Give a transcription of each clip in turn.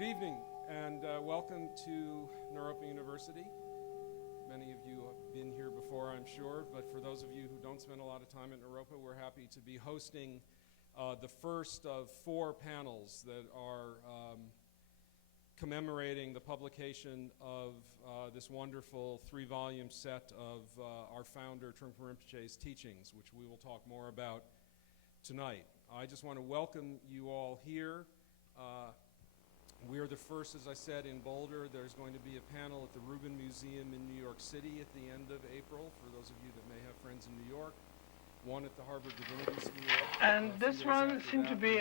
Good evening, and welcome to Naropa University. Many of you have been here before, I'm sure, but for those of you who don't spend a lot of time at Naropa, we're happy to be hosting the first of 4 panels that are commemorating the publication of this wonderful 3-volume set of our founder, Trungpa Rinpoche's teachings, which we will talk more about tonight. I just want to welcome you all here. We are the first, as I said, in Boulder. There's going to be a panel at the Rubin Museum in New York City at the end of April, for those of you that may have friends in New York. One at the Harvard Divinity School. And this one seemed to be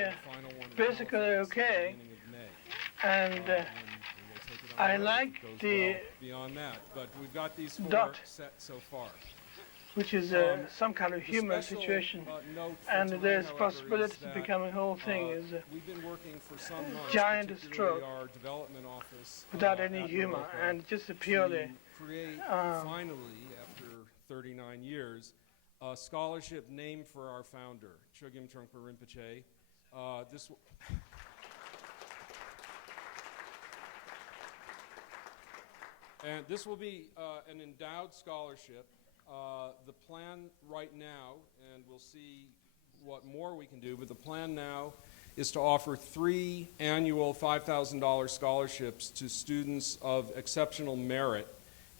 basically okay. And I like the beyond that, but we've got these 4 dot set so far. which is some kind of human situation, and there's a possibility to become a whole thing is we've been working for some months, giant stroke our development office, without any humor, and just a purely create finally, after 39 years, a scholarship named for our founder, Chogyam Trungpa Rinpoche. And this will be an endowed scholarship. The plan right now, and we'll see what more we can do, but the plan now is to offer 3 annual $5,000 scholarships to students of exceptional merit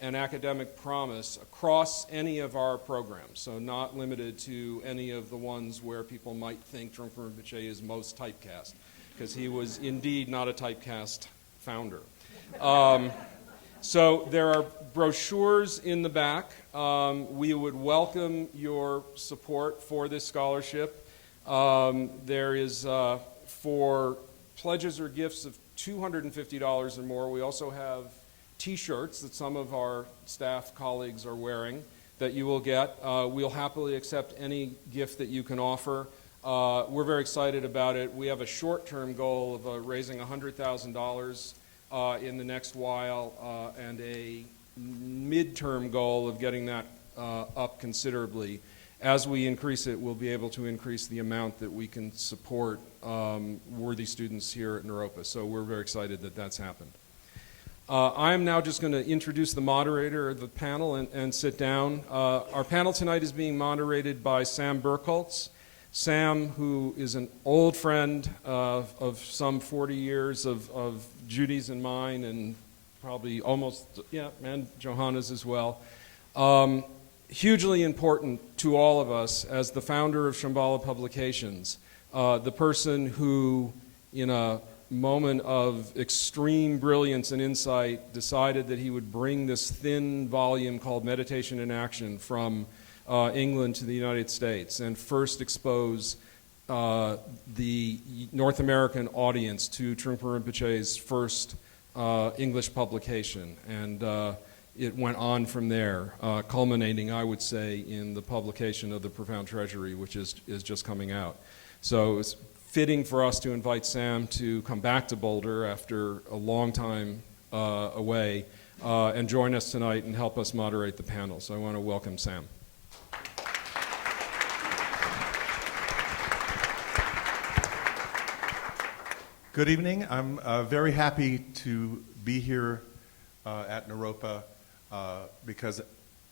and academic promise across any of our programs, so not limited to any of the ones where people might think Trungpa Rinpoche is most typecast, because he was indeed not a typecast founder. So there are brochures in the back. We would welcome your support for this scholarship. There is, for pledges or gifts of $250 or more, we also have T-shirts that some of our staff colleagues are wearing that you will get. We'll happily accept any gift that you can offer. We're very excited about it. We have a short-term goal of raising $100,000 in the next while, and a midterm goal of getting that up considerably. As we increase it, we'll be able to increase the amount that we can support worthy students here at Naropa. So we're very excited that that's happened. I am now just going to introduce the moderator of the panel and sit down. Our panel tonight is being moderated by Sam Burkholz. Sam, who is an old friend of some 40 years of Judy's and mine, and probably almost, and Johanna's as well. Hugely important to all of us as the founder of Shambhala Publications, the person who, in a moment of extreme brilliance and insight, decided that he would bring this thin volume called Meditation in Action from England to the United States and first expose the North American audience to Trungpa Rinpoche's first English publication. And it went on from there, culminating, I would say, in the publication of The Profound Treasury, which is just coming out. So it's fitting for us to invite Sam to come back to Boulder after a long time away and join us tonight and help us moderate the panel. So I want to welcome Sam. Good evening. I'm very happy to be here at Naropa because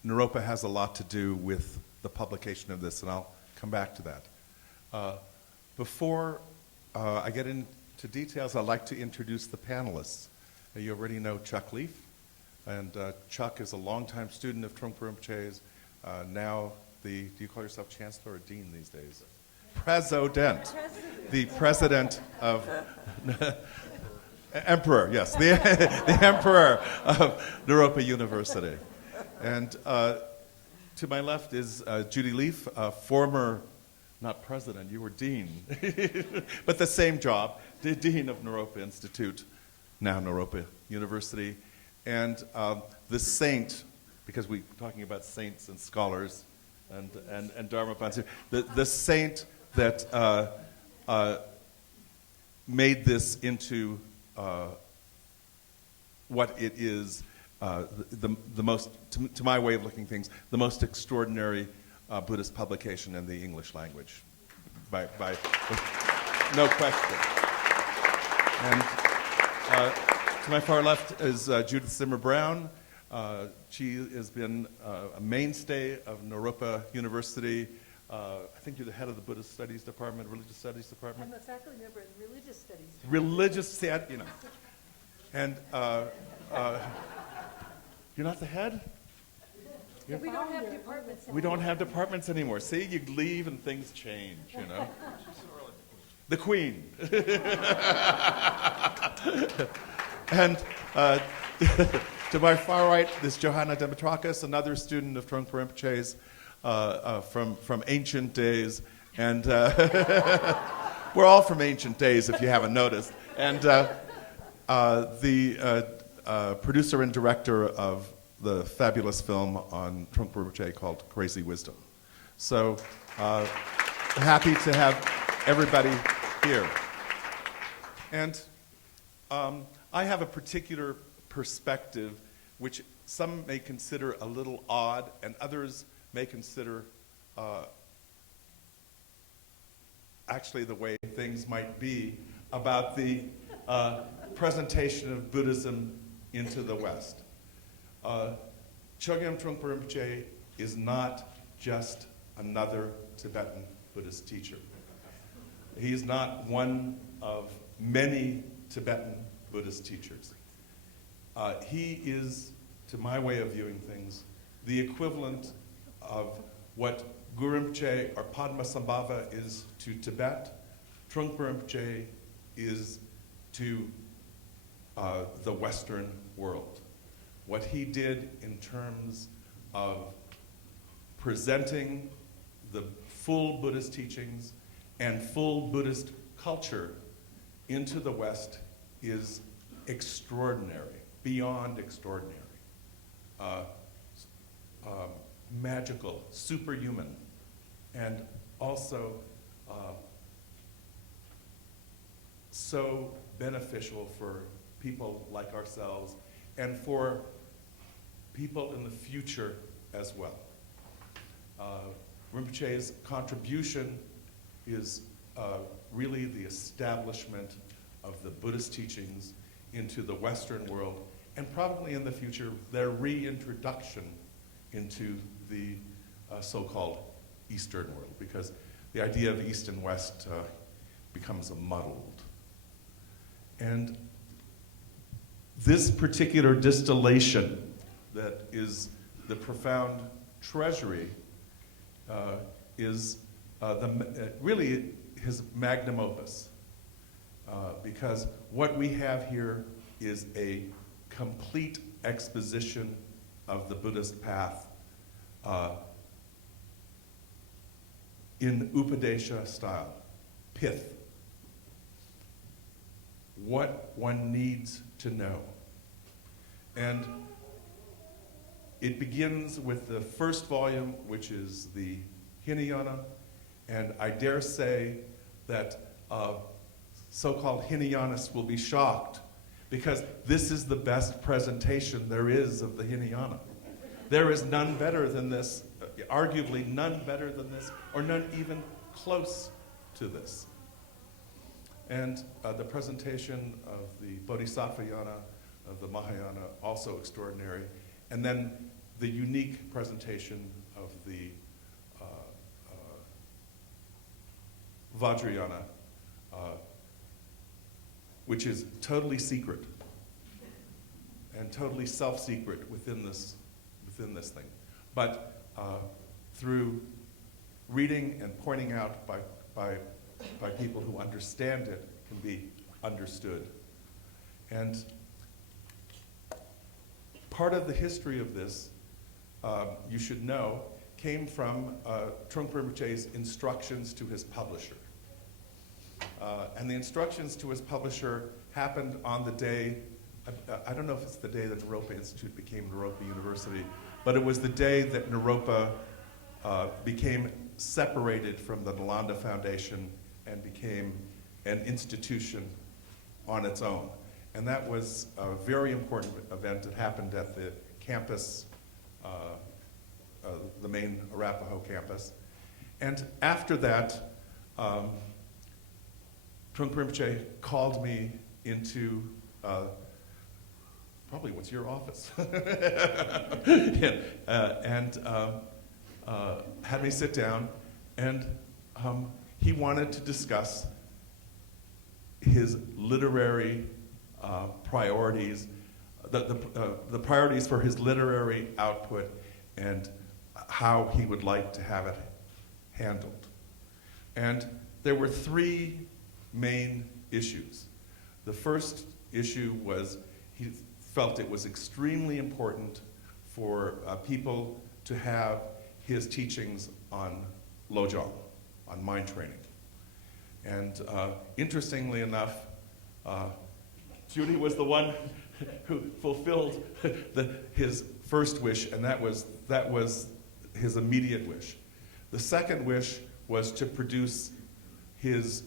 Naropa has a lot to do with the publication of this, and I'll come back to that. Before I get into details, I'd like to introduce the panelists. You already know Chuck Leaf, and Chuck is a longtime student of Trungpa Rinpoche's, now do you call yourself Chancellor or Dean these days? President. The president of Emperor, yes, the Emperor of Naropa University. And to my left is Judy Leaf, former, not president, you were dean, but the same job, the dean of Naropa Institute, now Naropa University. And the saint, because we're talking about saints and scholars and Dharma, the saint that made this into what it is, the most, to my way of looking at things, the most extraordinary Buddhist publication in the English language, by no question. And To my far left is Judith Zimmer Brown. She has been a mainstay of Naropa University. I think you're the head of the Buddhist Studies Department, Religious Studies Department. I'm a faculty member in Religious Studies. Religious, you know. And you're not the head? Yeah, we don't have departments. We don't have departments anymore. See, you leave and things change, you know. The Queen. And to my far right is Johanna Demetrakis, another student of Trungpa Rinpoche's from ancient days. And we're all from ancient days, if you haven't noticed. And the producer and director of the fabulous film on Trungpa Rinpoche called Crazy Wisdom. So happy to have everybody here. And I have a particular perspective which some may consider a little odd and others may consider actually the way things might be about the presentation of Buddhism into the West. Chogyam Trungpa Rinpoche is not just another Tibetan Buddhist teacher. He is not one of many Tibetan Buddhist teachers. He is, to my way of viewing things, the equivalent of what Guru Rinpoche or Padmasambhava is to Tibet. Trungpa Rinpoche is to the Western world. What he did in terms of presenting the full Buddhist teachings and full Buddhist culture into the West is extraordinary, beyond extraordinary, magical, superhuman, and also so beneficial for people like ourselves and for people in the future as well. Rinpoche's contribution is really the establishment of the Buddhist teachings into the Western world, and probably in the future, their reintroduction into the so-called Eastern world, because the idea of East and West becomes muddled. And this particular distillation that is the profound treasury is really his magnum opus, because what we have here is a complete exposition of the Buddhist path in Upadesha style, pith, what one needs to know. And it begins with the first volume, which is the Hinayana, and I dare say that so-called Hinayanists will be shocked because this is the best presentation there is of the Hinayana. There is none better than this, arguably none better than this, or none even close to this. And the presentation of the Bodhisattvayana, of the Mahayana, also extraordinary. And then the unique presentation of the Vajrayana, which is totally secret and totally self-secret within this thing. But through reading and pointing out by people who understand it, can be understood. And part of the history of this, you should know, came from Trungpa Rinpoche's instructions to his publisher. And the instructions to his publisher happened on the day, I don't know if it's the day that Naropa Institute became Naropa University, but it was the day that Naropa became separated from the Nalanda Foundation and became an institution on its own. And that was a very important event. It happened at the campus, the main Arapaho campus. And after that, Trungpa Rinpoche called me into probably what's your office? Yeah, and had me sit down, and he wanted to discuss his literary priorities, the priorities for his literary output, and how he would like to have it handled. And there were three main issues. The first issue was he felt it was extremely important for people to have his teachings on Lojong, on mind training. And interestingly enough, Judy was the one who fulfilled his first wish, and that was his immediate wish. The second wish was to produce his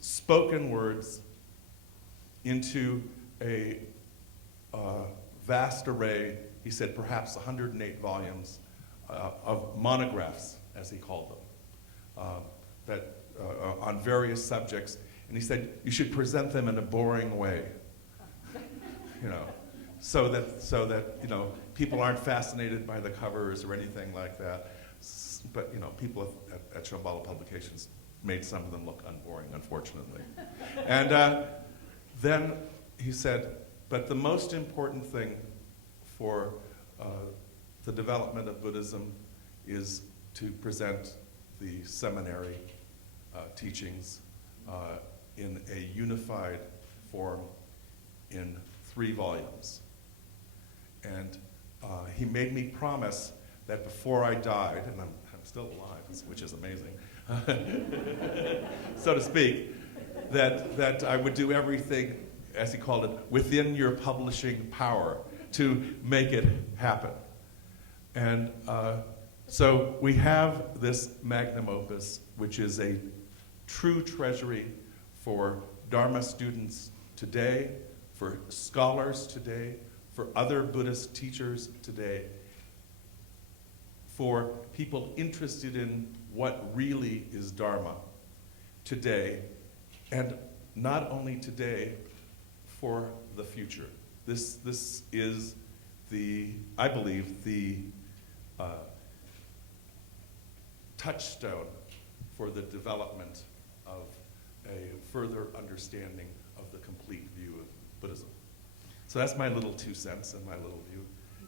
spoken words into a vast array, he said perhaps 108 volumes of monographs, as he called them, on various subjects. And he said, you should present them in a boring way, so that people aren't fascinated by the covers or anything like that. But people at Shambhala Publications made some of them look unboring, unfortunately. And then he said, but the most important thing for the development of Buddhism is to present the seminary teachings in a unified form in 3 volumes. And he made me promise that before I died, and I'm still alive, which is amazing, so to speak, that I would do everything, as he called it, within your publishing power to make it happen. And so we have this magnum opus, which is a true treasury for Dharma students today, for scholars today, for other Buddhist teachers today, for people interested in what really is Dharma today, and not only today, for the future. This is I believe, the touchstone for the development of a further understanding of the complete view of Buddhism. So that's my little 2 cents and my little view.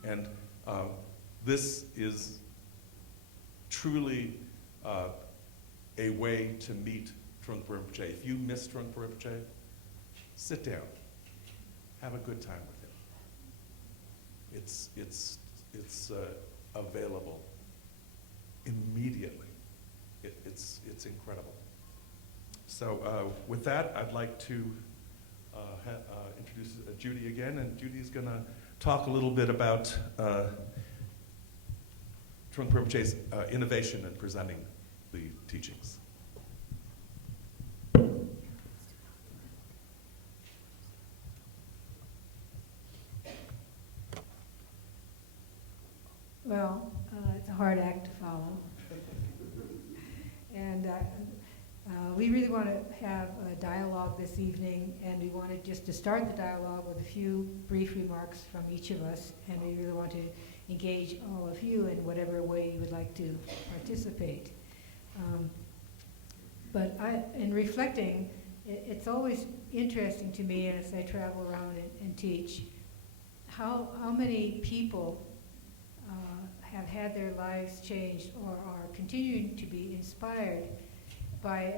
And this is truly a way to meet Trungpa Rinpoche. If you miss Trungpa Rinpoche, sit down. Have a good time with him. It's available immediately. It's incredible. So with that, I'd like to introduce Judy again, and Judy's going to talk a little bit about Trungpa Rinpoche's innovation in presenting the teachings. Well, it's a hard act to follow. And we really want to have a dialogue this evening, and we wanted just to start the dialogue with a few brief remarks from each of us, and we really want to engage all of you in whatever way you would like to participate. But in reflecting, it's always interesting to me as I travel around and teach, how many people have had their lives changed or are continuing to be inspired by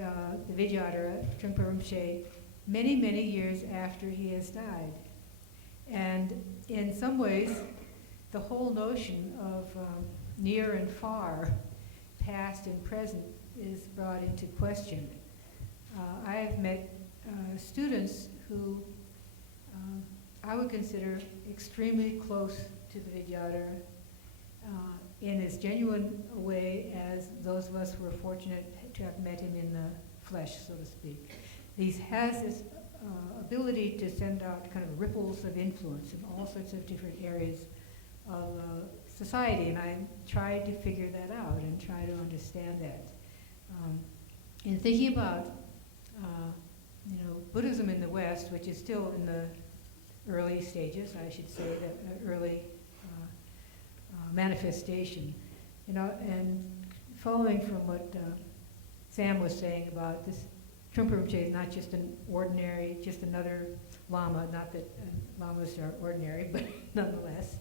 the Vidyadhara, Trungpa Rinpoche, many, many years after he has died. And in some ways, the whole notion of near and far, past and present, is brought into question. I have met students who I would consider extremely close to the Vidyadhara, in as genuine a way as those of us who were fortunate to have met him in the flesh, so to speak. He has this ability to send out kind of ripples of influence in all sorts of different areas of society, and I tried to figure that out and try to understand that. In thinking about Buddhism in the West, which is still in the early stages, I should say, the early manifestation, and following from what Sam was saying about this, Trungpa Rinpoche is not just just another Lama, not that Lamas are ordinary, but nonetheless.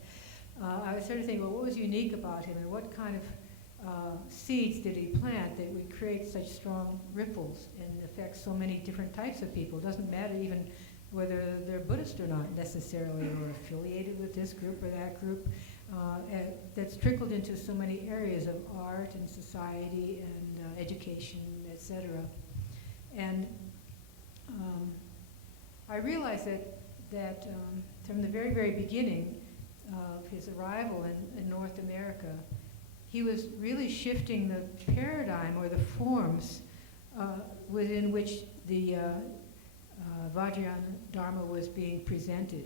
I was sort of thinking, well, what was unique about him, and what kind of seeds did he plant that would create such strong ripples and affect so many different types of people? It doesn't matter even whether they're Buddhist or not necessarily, or affiliated with this group or that group. That's trickled into so many areas of art and society and education, etc. And I realized that from the very, very beginning of his arrival in North America, he was really shifting the paradigm or the forms within which the Vajrayana Dharma was being presented.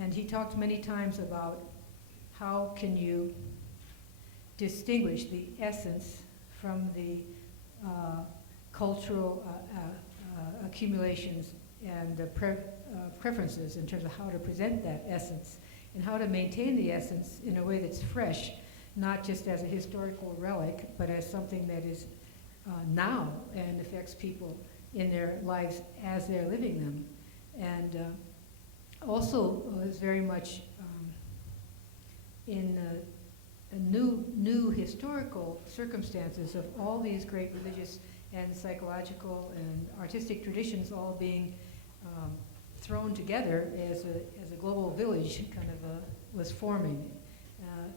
And he talked many times about how can you distinguish the essence from the cultural accumulations and the preferences in terms of how to present that essence and how to maintain the essence in a way that's fresh, not just as a historical relic, but as something that is now and affects people in their lives as they're living them. And also was very much in new historical circumstances of all these great religious and psychological and artistic traditions all being thrown together as a global village kind of was forming.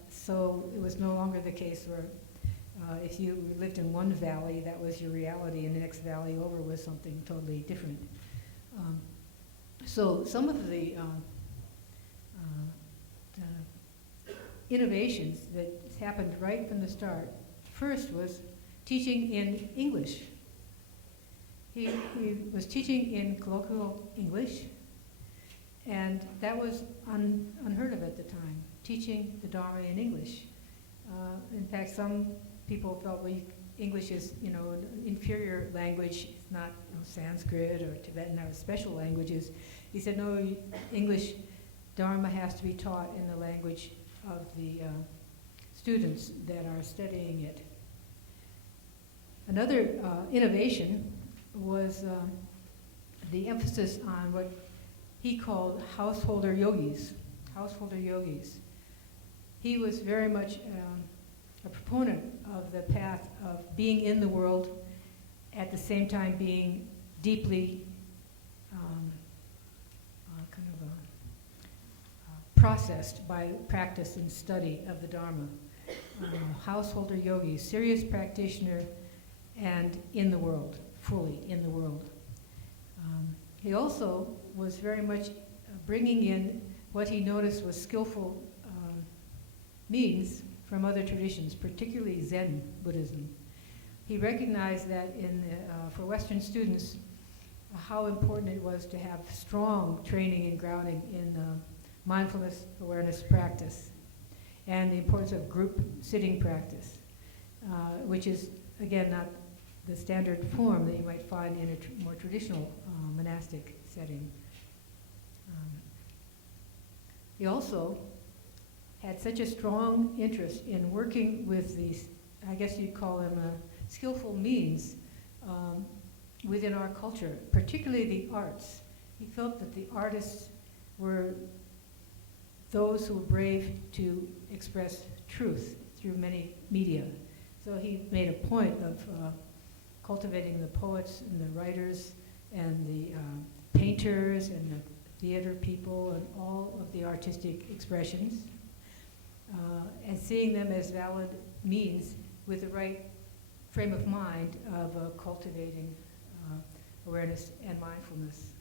So it was no longer the case where if you lived in one valley, that was your reality, and the next valley over was something totally different. So some of the innovations that happened right from the start, first was teaching in English. He was teaching in colloquial English, and that was unheard of at the time, teaching the Dharma in English. In fact, some people felt, well, English is, an inferior language. It's not Sanskrit or Tibetan or special languages. He said, no, English Dharma has to be taught in the language of the students that are studying it. Another innovation was the emphasis on what he called householder yogis. Householder yogis. He was very much a proponent of the path of being in the world, at the same time being deeply processed by practice and study of the Dharma. Householder yogi, serious practitioner, and in the world, fully in the world. He also was very much bringing in what he noticed was skillful means from other traditions, particularly Zen Buddhism. He recognized that for Western students, how important it was to have strong training and grounding in mindfulness awareness practice, and the importance of group sitting practice, which is, again, not the standard form that you might find in a more traditional monastic setting. He also had such a strong interest in working with these, I guess you'd call them skillful means within our culture, particularly the arts. He felt that the artists were those who were brave to express truth through many media. So he made a point of cultivating the poets and the writers and the painters and the theater people and all of the artistic expressions, and seeing them as valid means with the right frame of mind of cultivating awareness and mindfulness.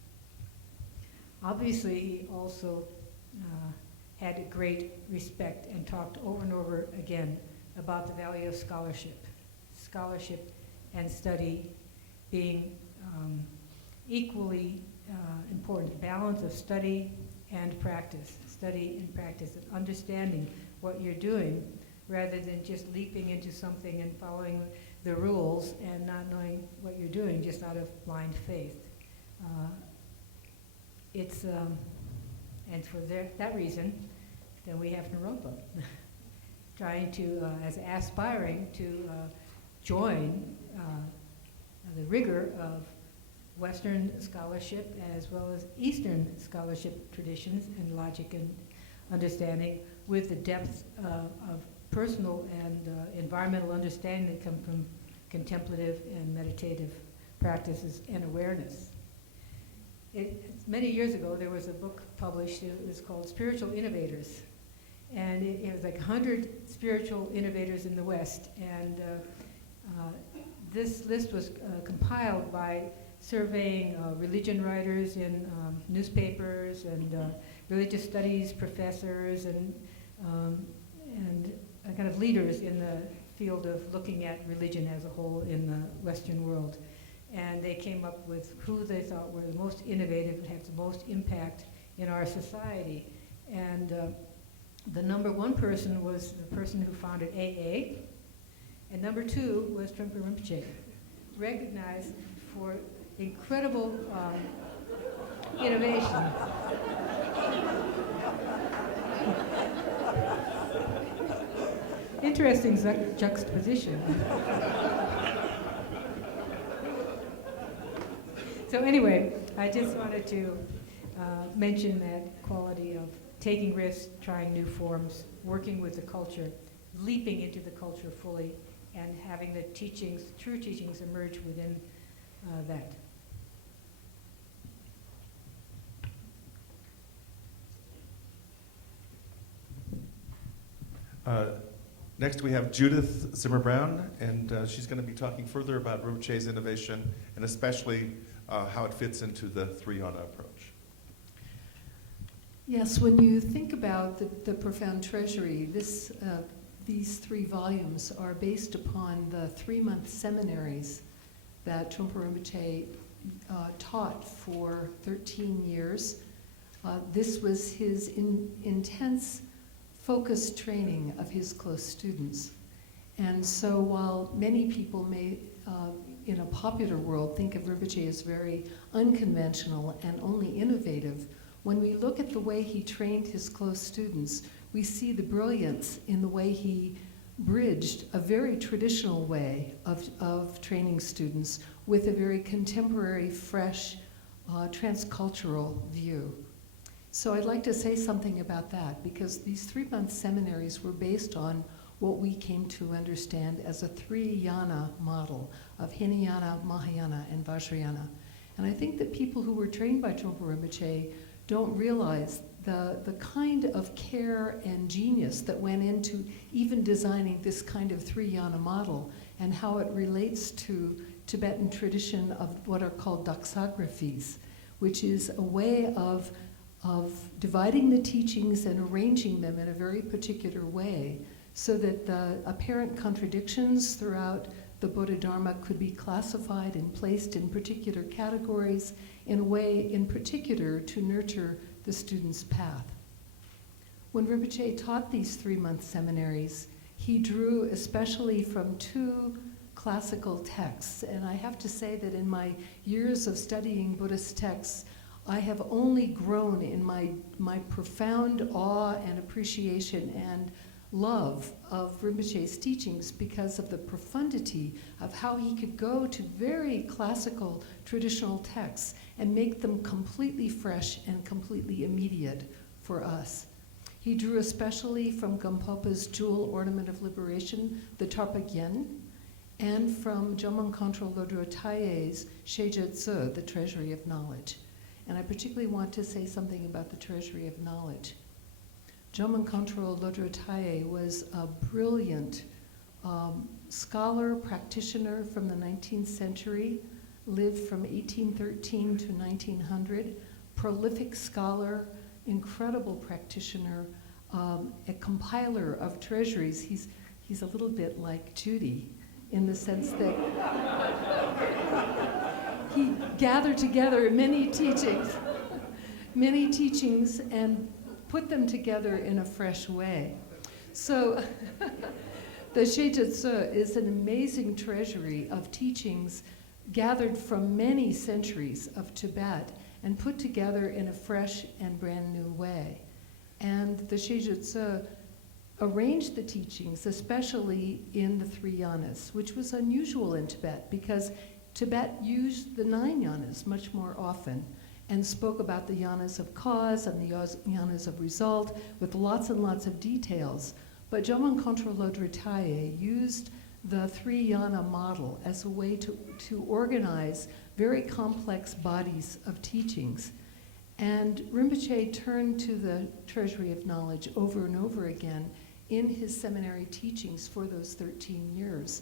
Obviously, he also had a great respect and talked over and over again about the value of scholarship. Scholarship and study being equally important. Balance of study and practice. Study and practice, and understanding what you're doing rather than just leaping into something and following the rules and not knowing what you're doing, just out of blind faith. And for that reason, then we have Naropa, trying to, as aspiring to join the rigor of Western scholarship as well as Eastern scholarship traditions and logic and understanding with the depth of personal and environmental understanding that come from contemplative and meditative practices and awareness. Many years ago, there was a book published. It was called Spiritual Innovators. And it was like 100 spiritual innovators in the West. And this list was compiled by surveying religion writers in newspapers and religious studies professors and kind of leaders in the field of looking at religion as a whole in the Western world. And they came up with who they thought were the most innovative and had the most impact in our society. And the number one person was the person who founded AA, and number two was Trungpa Rinpoche, recognized for incredible innovation. Interesting juxtaposition. So anyway, I just wanted to mention that quality of taking risks, trying new forms, working with the culture, leaping into the culture fully, and having the teachings, true teachings, emerge within that. Next we have Judith Zimmer-Brown, and she's going to be talking further about Rinpoche's innovation, and especially how it fits into the three-yana approach. Yes, when you think about the profound treasury, these 3 volumes are based upon the 3-month seminaries that Trungpa Rinpoche taught for 13 years. This was his intense, focused training of his close students. And so while many people may, in a popular world, think of Rinpoche as very unconventional and only innovative, when we look at the way he trained his close students, we see the brilliance in the way he bridged a very traditional way of training students with a very contemporary, fresh, transcultural view. So I'd like to say something about that, because these 3-month seminaries were based on what we came to understand as a 3-yana model of Hinayana, Mahayana, and Vajrayana. And I think that people who were trained by Trungpa Rinpoche don't realize the kind of care and genius that went into even designing this kind of 3-yana model, and how it relates to Tibetan tradition of what are called doxographies, which is a way of dividing the teachings and arranging them in a very particular way so that the apparent contradictions throughout the Buddha Dharma could be classified and placed in particular categories in a way in particular to nurture the student's path. When Rinpoche taught these 3-month seminaries, he drew especially from 2 classical texts. And I have to say that in my years of studying Buddhist texts, I have only grown in my profound awe and appreciation and love of Rinpoche's teachings because of the profundity of how he could go to very classical traditional texts and make them completely fresh and completely immediate for us. He drew especially from Gampopa's Jewel Ornament of Liberation, the Tarpa Gyen, and from Jomon Kongtrul Lodro Taye's Sheja Tzu, the Treasury of Knowledge. And I particularly want to say something about the Treasury of Knowledge. Jomon Kongtrul Lodro Taye was a brilliant scholar, practitioner from the 19th century, lived from 1813 to 1900, prolific scholar, incredible practitioner, a compiler of treasuries. He's a little bit like Judy in the sense that he gathered together many teachings and put them together in a fresh way. So The Chogyam Trungpa is an amazing treasury of teachings gathered from many centuries of Tibet and put together in a fresh and brand new way. And the Chogyam Trungpa arranged the teachings, especially in the 3 yanas, which was unusual in Tibet because Tibet used the 9 yanas much more often and spoke about the yanas of cause and the yanas of result with lots and lots of details. But Jamgon Khyentse Lodro Taye used the 3 yana model as a way to organize very complex bodies of teachings. And Rinpoche turned to the Treasury of Knowledge over and over again in his seminary teachings for those 13 years.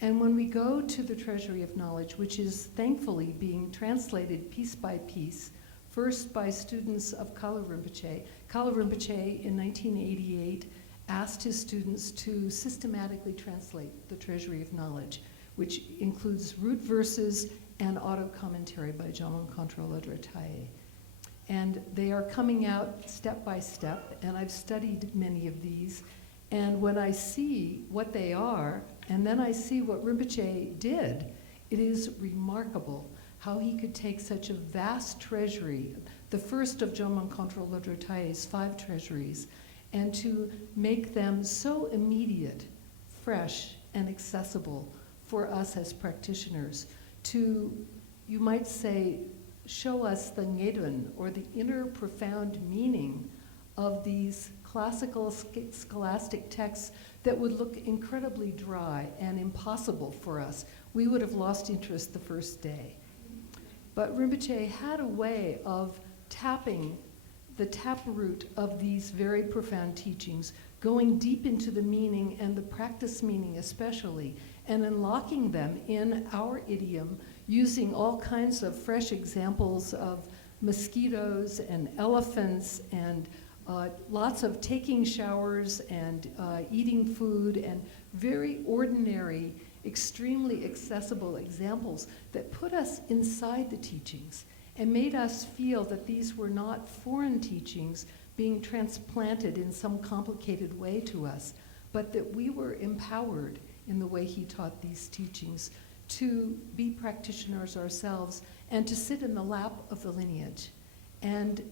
And when we go to the Treasury of Knowledge, which is thankfully being translated piece by piece, first by students of Kala Rinpoche. Kala Rinpoche in 1988 asked his students to systematically translate the Treasury of Knowledge, which includes root verses and auto-commentary by Jamgon Khyentse Lodro Taye. And they are coming out step by step, and I've studied many of these. And when I see what they are, and then I see what Rinpoche did, it is remarkable how he could take such a vast treasury, the first of Jamgon Khyentse Lodro Taye's 5 treasuries, and to make them so immediate, fresh, and accessible for us as practitioners, to, you might say, show us the ngedun, or the inner profound meaning of these classical scholastic texts that would look incredibly dry and impossible for us. We would have lost interest the first day. But Rinpoche had a way of tapping the taproot of these very profound teachings, going deep into the meaning and the practice meaning especially, and unlocking them in our idiom using all kinds of fresh examples of mosquitoes and elephants and lots of taking showers and eating food and very ordinary, extremely accessible examples that put us inside the teachings and made us feel that these were not foreign teachings being transplanted in some complicated way to us, but that we were empowered in the way he taught these teachings to be practitioners ourselves and to sit in the lap of the lineage and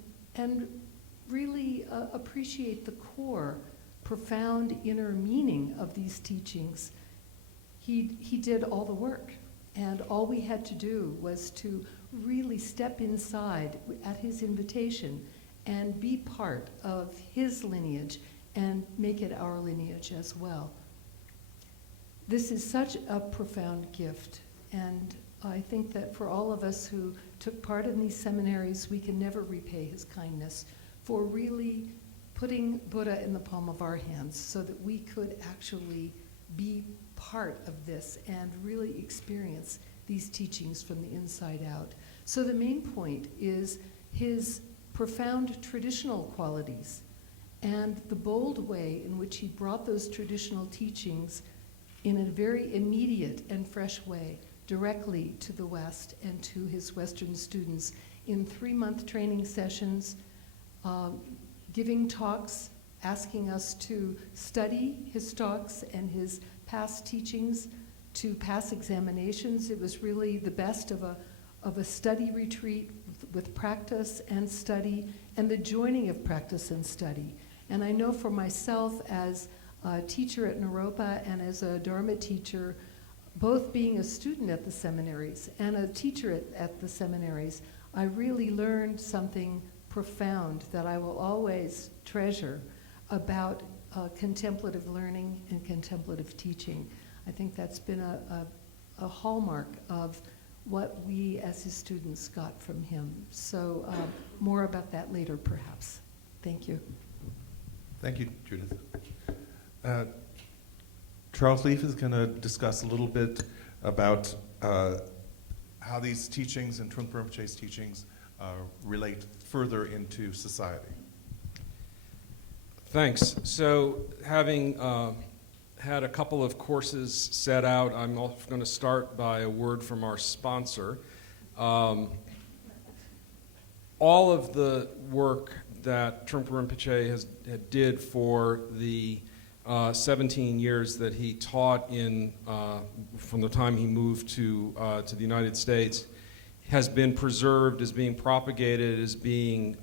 really appreciate the core, profound inner meaning of these teachings. He did all the work, and all we had to do was to really step inside at his invitation and be part of his lineage and make it our lineage as well. This is such a profound gift, and I think that for all of us who took part in these seminaries, we can never repay his kindness for really putting Buddha in the palm of our hands so that we could actually be part of this and really experience these teachings from the inside out. So the main point is his profound traditional qualities and the bold way in which he brought those traditional teachings in a very immediate and fresh way directly to the West and to his Western students in 3-month training sessions, giving talks, asking us to study his talks and his past teachings, to pass examinations. It was really the best of a study retreat with practice and study and the joining of practice and study. And I know for myself as a teacher at Naropa and as a Dharma teacher, both being a student at the seminaries and a teacher at the seminaries, I really learned something profound that I will always treasure about contemplative learning and contemplative teaching. I think that's been a hallmark of what we as his students got from him. So more about that later, perhaps. Thank you. Thank you, Judith. Charles Leaf is going to discuss a little bit about how these teachings and Trungpa Rinpoche's teachings relate further into society. Thanks. So having had a couple of courses set out, I'm going to start by a word from our sponsor. All of the work that Trungpa Rinpoche did for the 17 years that he taught from the time he moved to the United States has been preserved, is being propagated, is being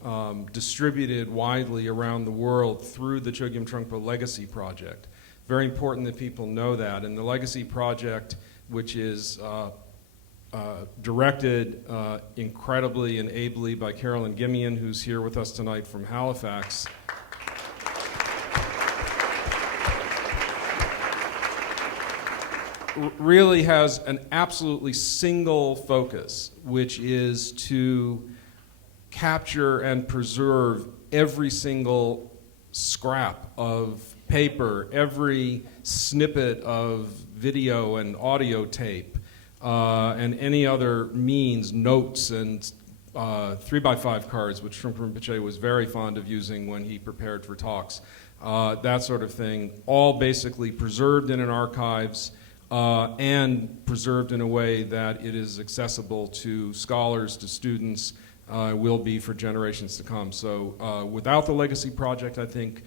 distributed widely around the world through the Chogyam Trungpa Legacy Project. Very important that people know that. And the Legacy Project, which is directed incredibly and ably by Carolyn Gimian, who's here with us tonight from Halifax, really has an absolutely single focus, which is to capture and preserve every single scrap of paper, every snippet of video and audio tape, and any other means, notes and 3x5 cards, which Trungpa Rinpoche was very fond of using when he prepared for talks, that sort of thing, all basically preserved in an archives, and preserved in a way that it is accessible to scholars, to students, will be for generations to come. So without the Legacy Project, I think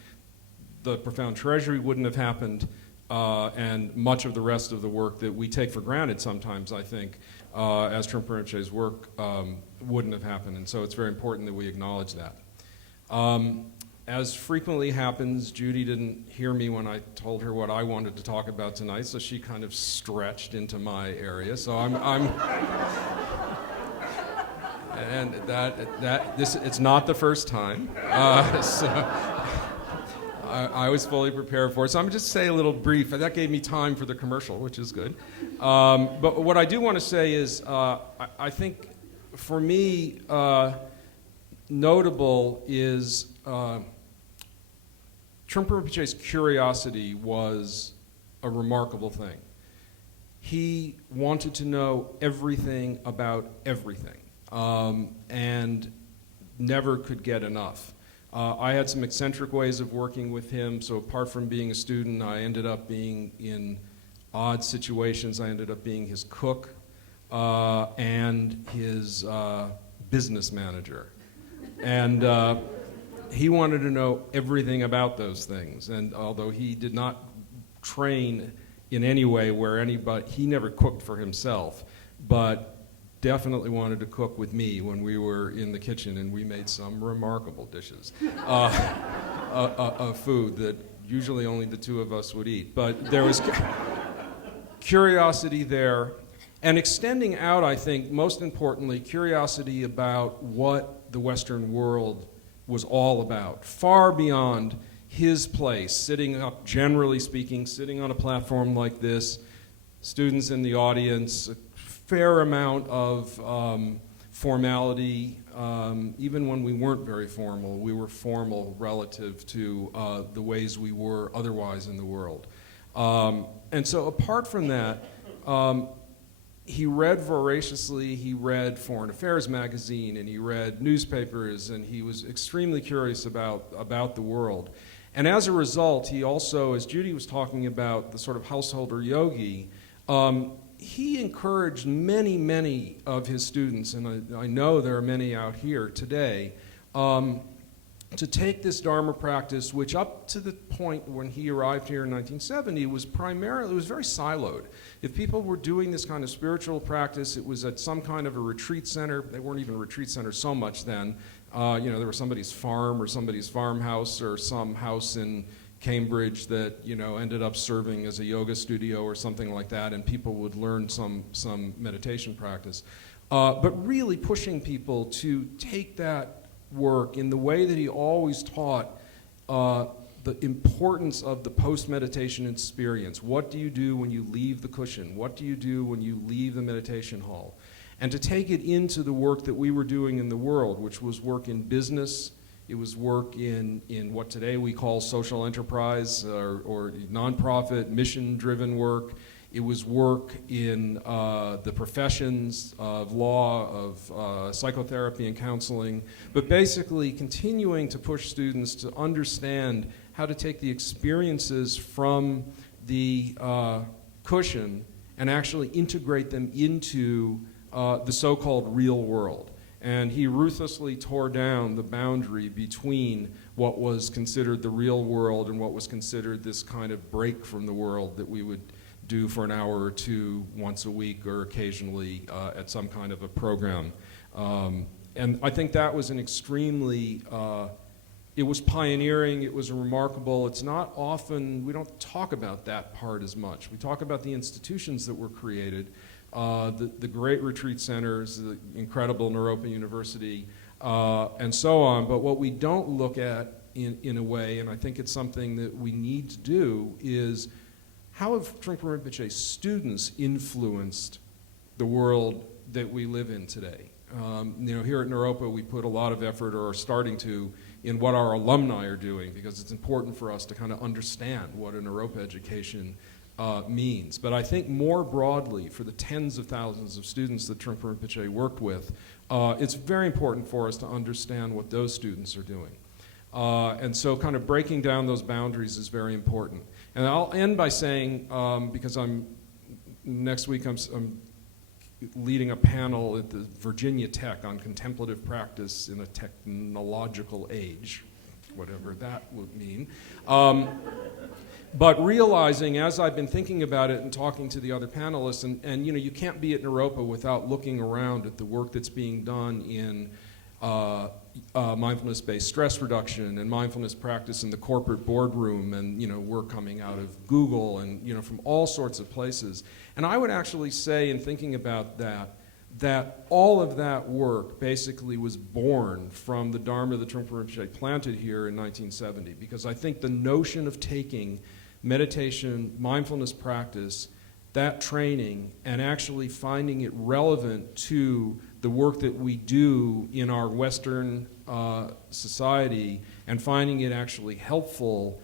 the Profound Treasury wouldn't have happened, and much of the rest of the work that we take for granted sometimes, I think, as Trungpa Rinpoche's work wouldn't have happened. And so it's very important that we acknowledge that. As frequently happens, Judy didn't hear me when I told her what I wanted to talk about tonight, so she kind of stretched into my area. So and it's not the first time. So I was fully prepared for it. So I'm just say a little brief. That gave me time for the commercial, which is good. But what I do want to say is, I think for me, notable is Trungpa Rinpoche's curiosity was a remarkable thing. He wanted to know everything about everything, and never could get enough. I had some eccentric ways of working with him, so apart from being a student, I ended up being in odd situations. I ended up being his cook and his business manager. And he wanted to know everything about those things. And although he did not train in any way where anybody, he never cooked for himself, but definitely wanted to cook with me when we were in the kitchen, and we made some remarkable dishes of food that usually only the two of us would eat. But there was curiosity there, and extending out, I think, most importantly, curiosity about what the Western world was all about, far beyond his place, sitting up, generally speaking, sitting on a platform like this, students in the audience, a fair amount of formality. Even when we weren't very formal, we were formal relative to the ways we were otherwise in the world. And so apart from that, he read voraciously. He read Foreign Affairs magazine, and he read newspapers, and he was extremely curious about the world. And as a result, he also, as Judy was talking about the sort of householder yogi, he encouraged many, many of his students, and I know there are many out here today, to take this Dharma practice, which up to the point when he arrived here in 1970 was primarily, it was very siloed. If people were doing this kind of spiritual practice, it was at some kind of a retreat center. They weren't even retreat centers so much then. There was somebody's farm or somebody's farmhouse or some house in Cambridge that, ended up serving as a yoga studio or something like that, and people would learn some meditation practice. But really pushing people to take that work in the way that he always taught the importance of the post-meditation experience. What do you do when you leave the cushion? What do you do when you leave the meditation hall? And to take it into the work that we were doing in the world, which was work in business, it was work in what today we call social enterprise or nonprofit, mission-driven work. It was work in the professions of law, of psychotherapy and counseling, but basically continuing to push students to understand how to take the experiences from the cushion and actually integrate them into the so-called real world. And he ruthlessly tore down the boundary between what was considered the real world and what was considered this kind of break from the world that we would do for an hour or two once a week or occasionally at some kind of a program. And I think that was an extremely, it was pioneering, it was remarkable. It's not often, we don't talk about that part as much. We talk about the institutions that were created, the great retreat centers, the incredible Naropa University, and so on. But what we don't look at in a way, and I think it's something that we need to do, is how have Trungpa Rinpoche students influenced the world that we live in today? Here at Naropa, we put a lot of effort, or are starting to, in what our alumni are doing, because it's important for us to kind of understand what a Naropa education means. But I think more broadly, for the tens of thousands of students that Trungpa Rinpoche worked with, it's very important for us to understand what those students are doing. And so kind of breaking down those boundaries is very important. And I'll end by saying, because next week I'm leading a panel at the Virginia Tech on contemplative practice in a technological age, whatever that would mean. But realizing, as I've been thinking about it and talking to the other panelists, and you can't be at Naropa without looking around at the work that's being done in mindfulness-based stress reduction and mindfulness practice in the corporate boardroom, and work coming out of Google and from all sorts of places. And I would actually say, in thinking about that all of that work basically was born from the Dharma that Trungpa Rinpoche planted here in 1970, because I think the notion of taking meditation, mindfulness practice, that training, and actually finding it relevant to the work that we do in our Western society, and finding it actually helpful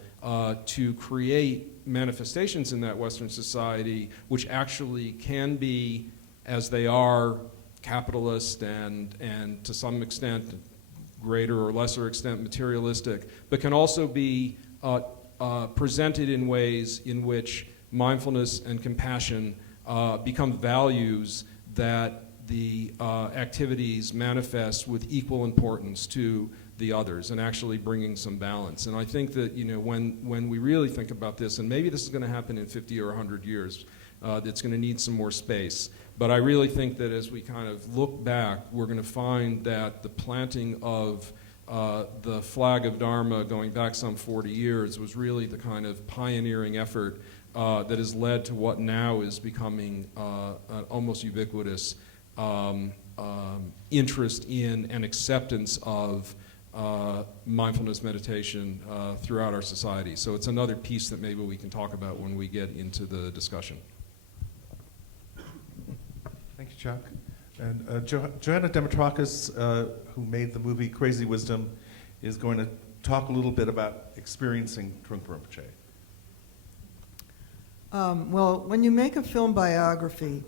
to create manifestations in that Western society which actually can be, as they are, capitalist and to some extent, greater or lesser extent, materialistic, but can also be presented in ways in which mindfulness and compassion become values that the activities manifest with equal importance to the others, and actually bringing some balance. And I think that when we really think about this, and maybe this is going to happen in 50 or 100 years, it's going to need some more space. But I really think that as we kind of look back, we're going to find that the planting of the flag of Dharma going back some 40 years was really the kind of pioneering effort that has led to what now is becoming an almost ubiquitous interest in and acceptance of mindfulness meditation throughout our society. So it's another piece that maybe we can talk about when we get into the discussion. Thank you, Chuck. And Joanna Demetrakis, who made the movie Crazy Wisdom, is going to talk a little bit about experiencing Trungpa Rinpoche. Well, when you make a film biography,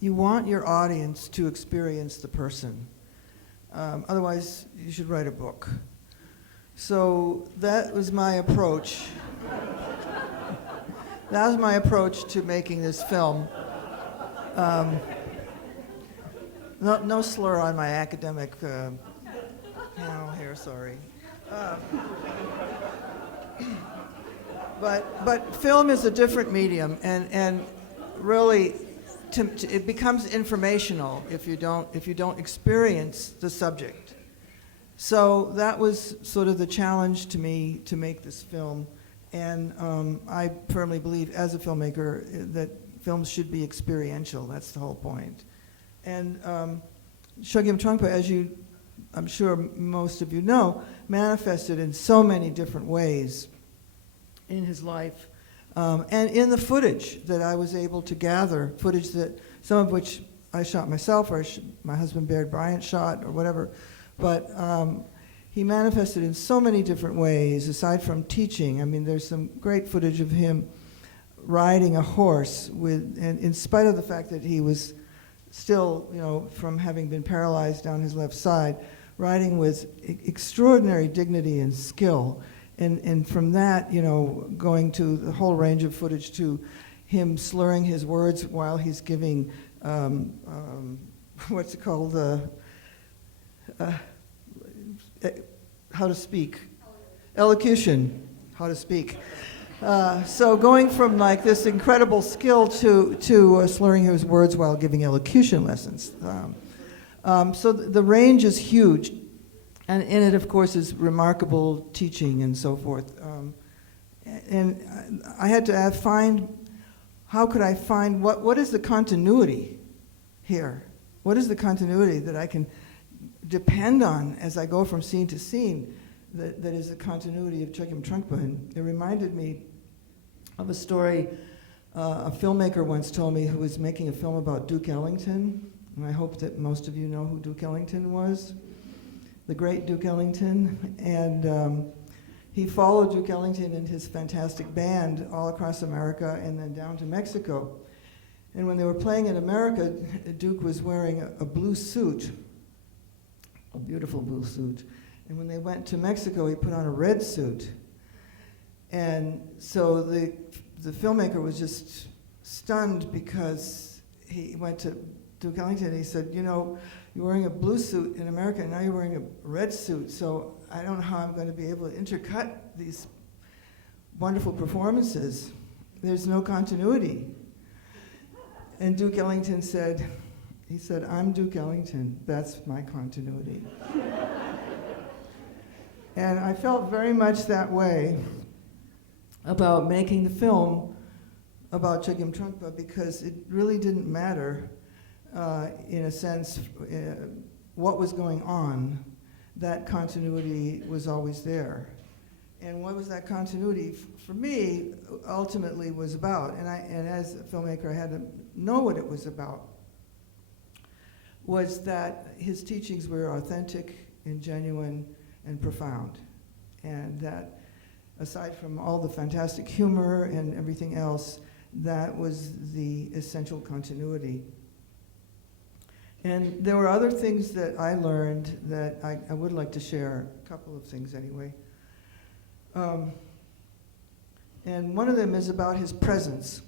you want your audience to experience the person. Otherwise, you should write a book. So that was my approach. That was my approach to making this film. No slur on my academic panel here, sorry. But film is a different medium, and really, it becomes informational if you don't experience the subject. So that was sort of the challenge to me to make this film, and I firmly believe, as a filmmaker, that films should be experiential. That's the whole point. And Chogyam Trungpa, as I'm sure most of you know, manifested in so many different ways in his life. And in the footage that I was able to gather, footage that some of which I shot myself, or my husband Baird Bryant shot, or whatever, but he manifested in so many different ways, aside from teaching. I mean, there's some great footage of him riding a horse and in spite of the fact that he was still, from having been paralyzed down his left side, riding with extraordinary dignity and skill. And from that, going to the whole range of footage to him slurring his words while he's giving, what's it called, how to speak. Elocution, how to speak. So going from like this incredible skill to slurring his words while giving elocution lessons. So the range is huge. And in it, of course, is remarkable teaching and so forth. And I had to find, how could I find, what is the continuity here? What is the continuity that I can depend on as I go from scene to scene that is the continuity of Chogyam Trungpa? And it reminded me of a story a filmmaker once told me who was making a film about Duke Ellington. And I hope that most of you know who Duke Ellington was. The great Duke Ellington, and he followed Duke Ellington and his fantastic band all across America and then down to Mexico. And when they were playing in America, Duke was wearing a blue suit, a beautiful blue suit. And when they went to Mexico, he put on a red suit. And so the filmmaker was just stunned because he went to Duke Ellington and he said, you know, you're wearing a blue suit in America, and now you're wearing a red suit, so I don't know how I'm going to be able to intercut these wonderful performances. There's no continuity. And Duke Ellington said, I'm Duke Ellington, that's my continuity. And I felt very much that way about making the film about Chogyam Trungpa because it really didn't matter in a sense, what was going on. That continuity was always there. And what was that continuity for me ultimately was about, and as a filmmaker I had to know what it was about, was that his teachings were authentic and genuine and profound. And that aside from all the fantastic humor and everything else, that was the essential continuity. And there were other things that I learned that I would like to share, a couple of things anyway. And one of them is about his presence.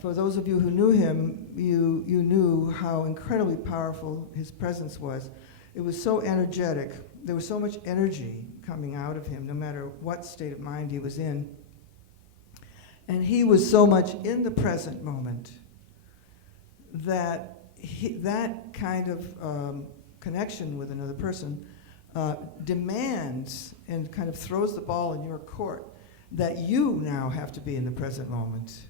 For those of you who knew him, you knew how incredibly powerful his presence was. It was so energetic. There was so much energy coming out of him, no matter what state of mind he was in. And he was so much in the present moment that that kind of connection with another person demands and kind of throws the ball in your court that you now have to be in the present moment.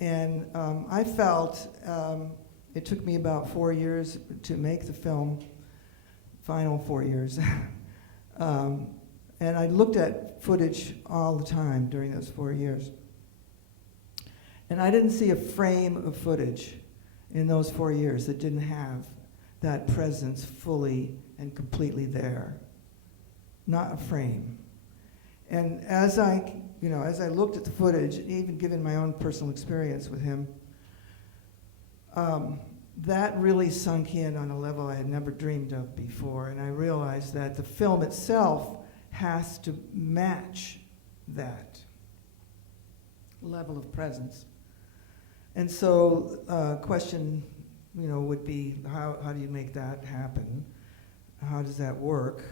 And I felt it took me about 4 years to make the film, final 4 years. And I looked at footage all the time during those 4 years. And I didn't see a frame of footage in those 4 years that didn't have that presence fully and completely there. Not a frame. And as I looked at the footage, even given my own personal experience with him, that really sunk in on a level I had never dreamed of before. And I realized that the film itself has to match that level of presence. And so question, would be, how do you make that happen? How does that work?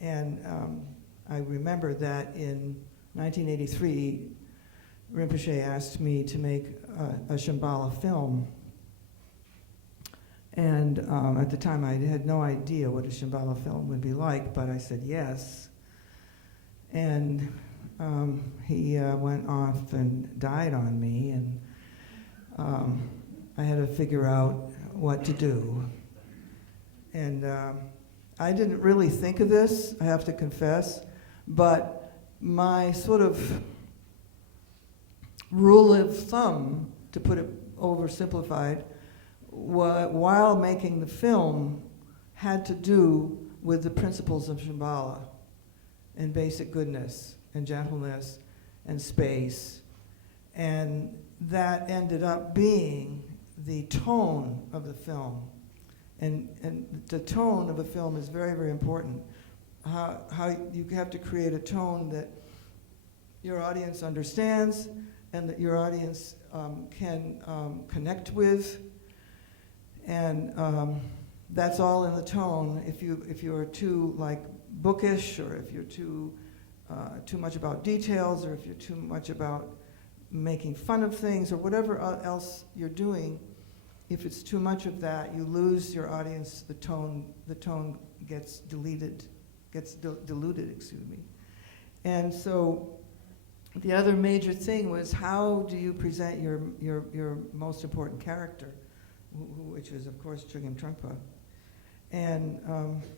And I remember that in 1983, Rinpoche asked me to make a Shambhala film. And at the time, I had no idea what a Shambhala film would be like, but I said yes. And he went off and died on me, and I had to figure out what to do. And I didn't really think of this, I have to confess, but my sort of rule of thumb, to put it oversimplified, while making the film had to do with the principles of Shambhala and basic goodness and gentleness and space. And that ended up being the tone of the film. And the tone of a film is very, very important. How you have to create a tone that your audience understands and that your audience can connect with. And that's all in the tone. If you are too bookish, or if you're too much about details, or if you're too much about making fun of things, or whatever else you're doing. If it's too much of that, you lose your audience. The tone gets diluted, excuse me. And so the other major thing was, how do you present your most important character, which is, of course, Chogyam Trungpa. And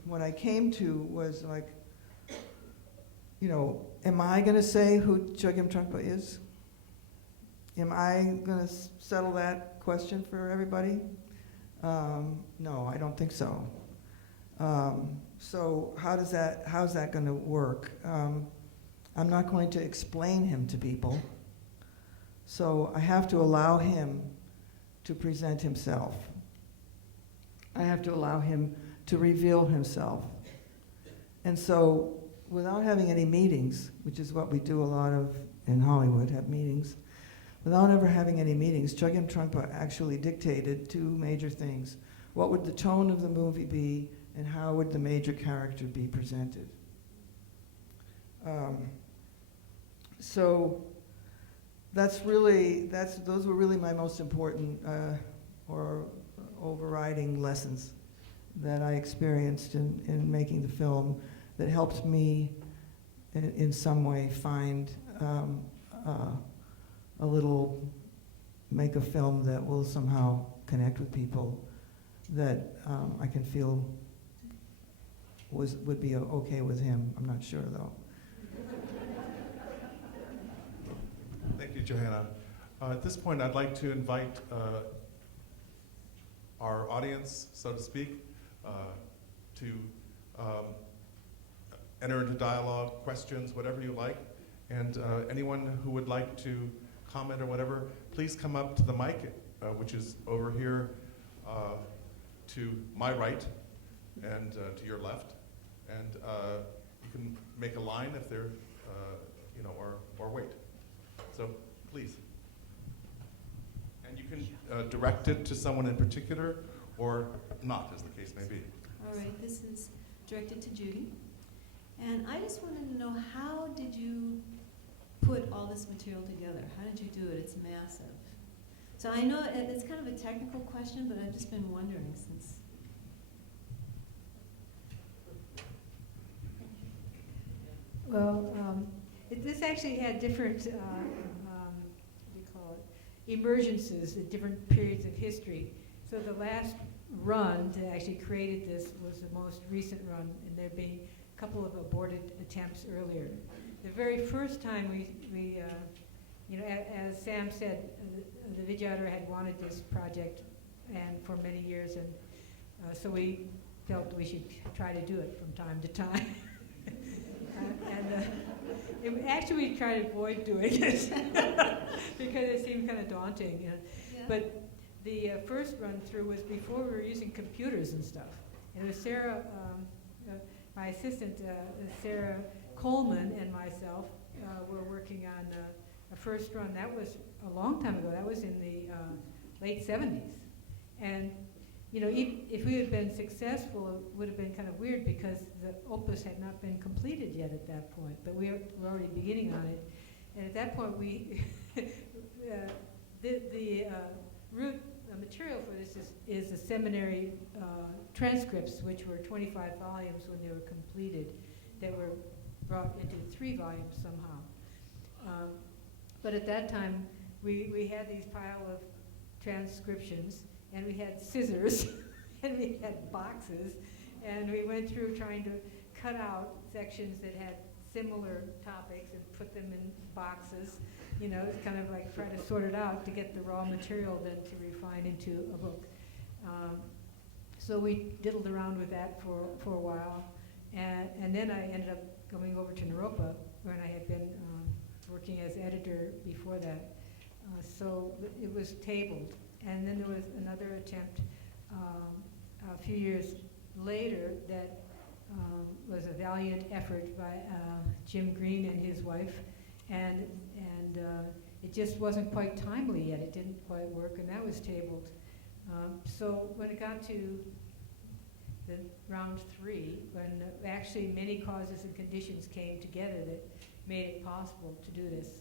what I came to was like, am I going to say who Chogyam Trungpa is? Am I going to settle that question for everybody? No, I don't think so. So how's that going to work? I'm not going to explain him to people. So I have to allow him to present himself. I have to allow him to reveal himself. And so without having any meetings, which is what we do a lot of in Hollywood, have meetings, without ever having any meetings, Chogyam Trungpa actually dictated two major things. What would the tone of the movie be, and how would the major character be presented? So those were really my most important or overriding lessons that I experienced in making the film, that helped me in some way find make a film that will somehow connect with people, that I can feel would be okay with him. I'm not sure though. Thank you, Johanna. At this point, I'd like to invite our audience, so to speak, to enter into dialogue, questions, whatever you like. And anyone who would like to comment or whatever, please come up to the mic, which is over here to my right and to your left. And you can make a line if they're, or wait. So please. And you can direct it to someone in particular or not, as the case may be. All right, this is directed to Judy. And I just wanted to know, how did you put all this material together? How did you do it? It's massive. So I know it's kind of a technical question, but I've just been wondering since. Well, this actually had different, emergences at different periods of history. So the last run that actually created this was the most recent run, and there being a couple of aborted attempts earlier. The very first time we as Sam said, the Vidyadhara had wanted this project and for many years, and so we felt we should try to do it from time to time. Actually, we tried to avoid doing it because it seemed kind of daunting. Yeah. But the first run through was before we were using computers and stuff. And it was Sarah, my assistant, Sarah Coleman, and myself were working on a first run. That was a long time ago. That was in the late 70s. And if we had been successful, it would have been kind of weird because the opus had not been completed yet at that point, but we were already beginning on it. And at that point, we the root material for this is the seminary transcripts, which were 25 volumes when they were completed, that were brought into 3 volumes somehow. But at that time, we had these pile of transcriptions, and we had scissors, and we had boxes, and we went through trying to cut out sections that had similar topics and put them in boxes. It's kind of like try to sort it out to get the raw material then to refine into a book. So we diddled around with that for a while, and then I ended up going over to Naropa, where I had been working as editor before that. So it was tabled. And then there was another attempt a few years later that was a valiant effort by Jim Green and his wife, and it just wasn't quite timely yet. It didn't quite work, and that was tabled. So when it got to the round 3, when actually many causes and conditions came together that made it possible to do this.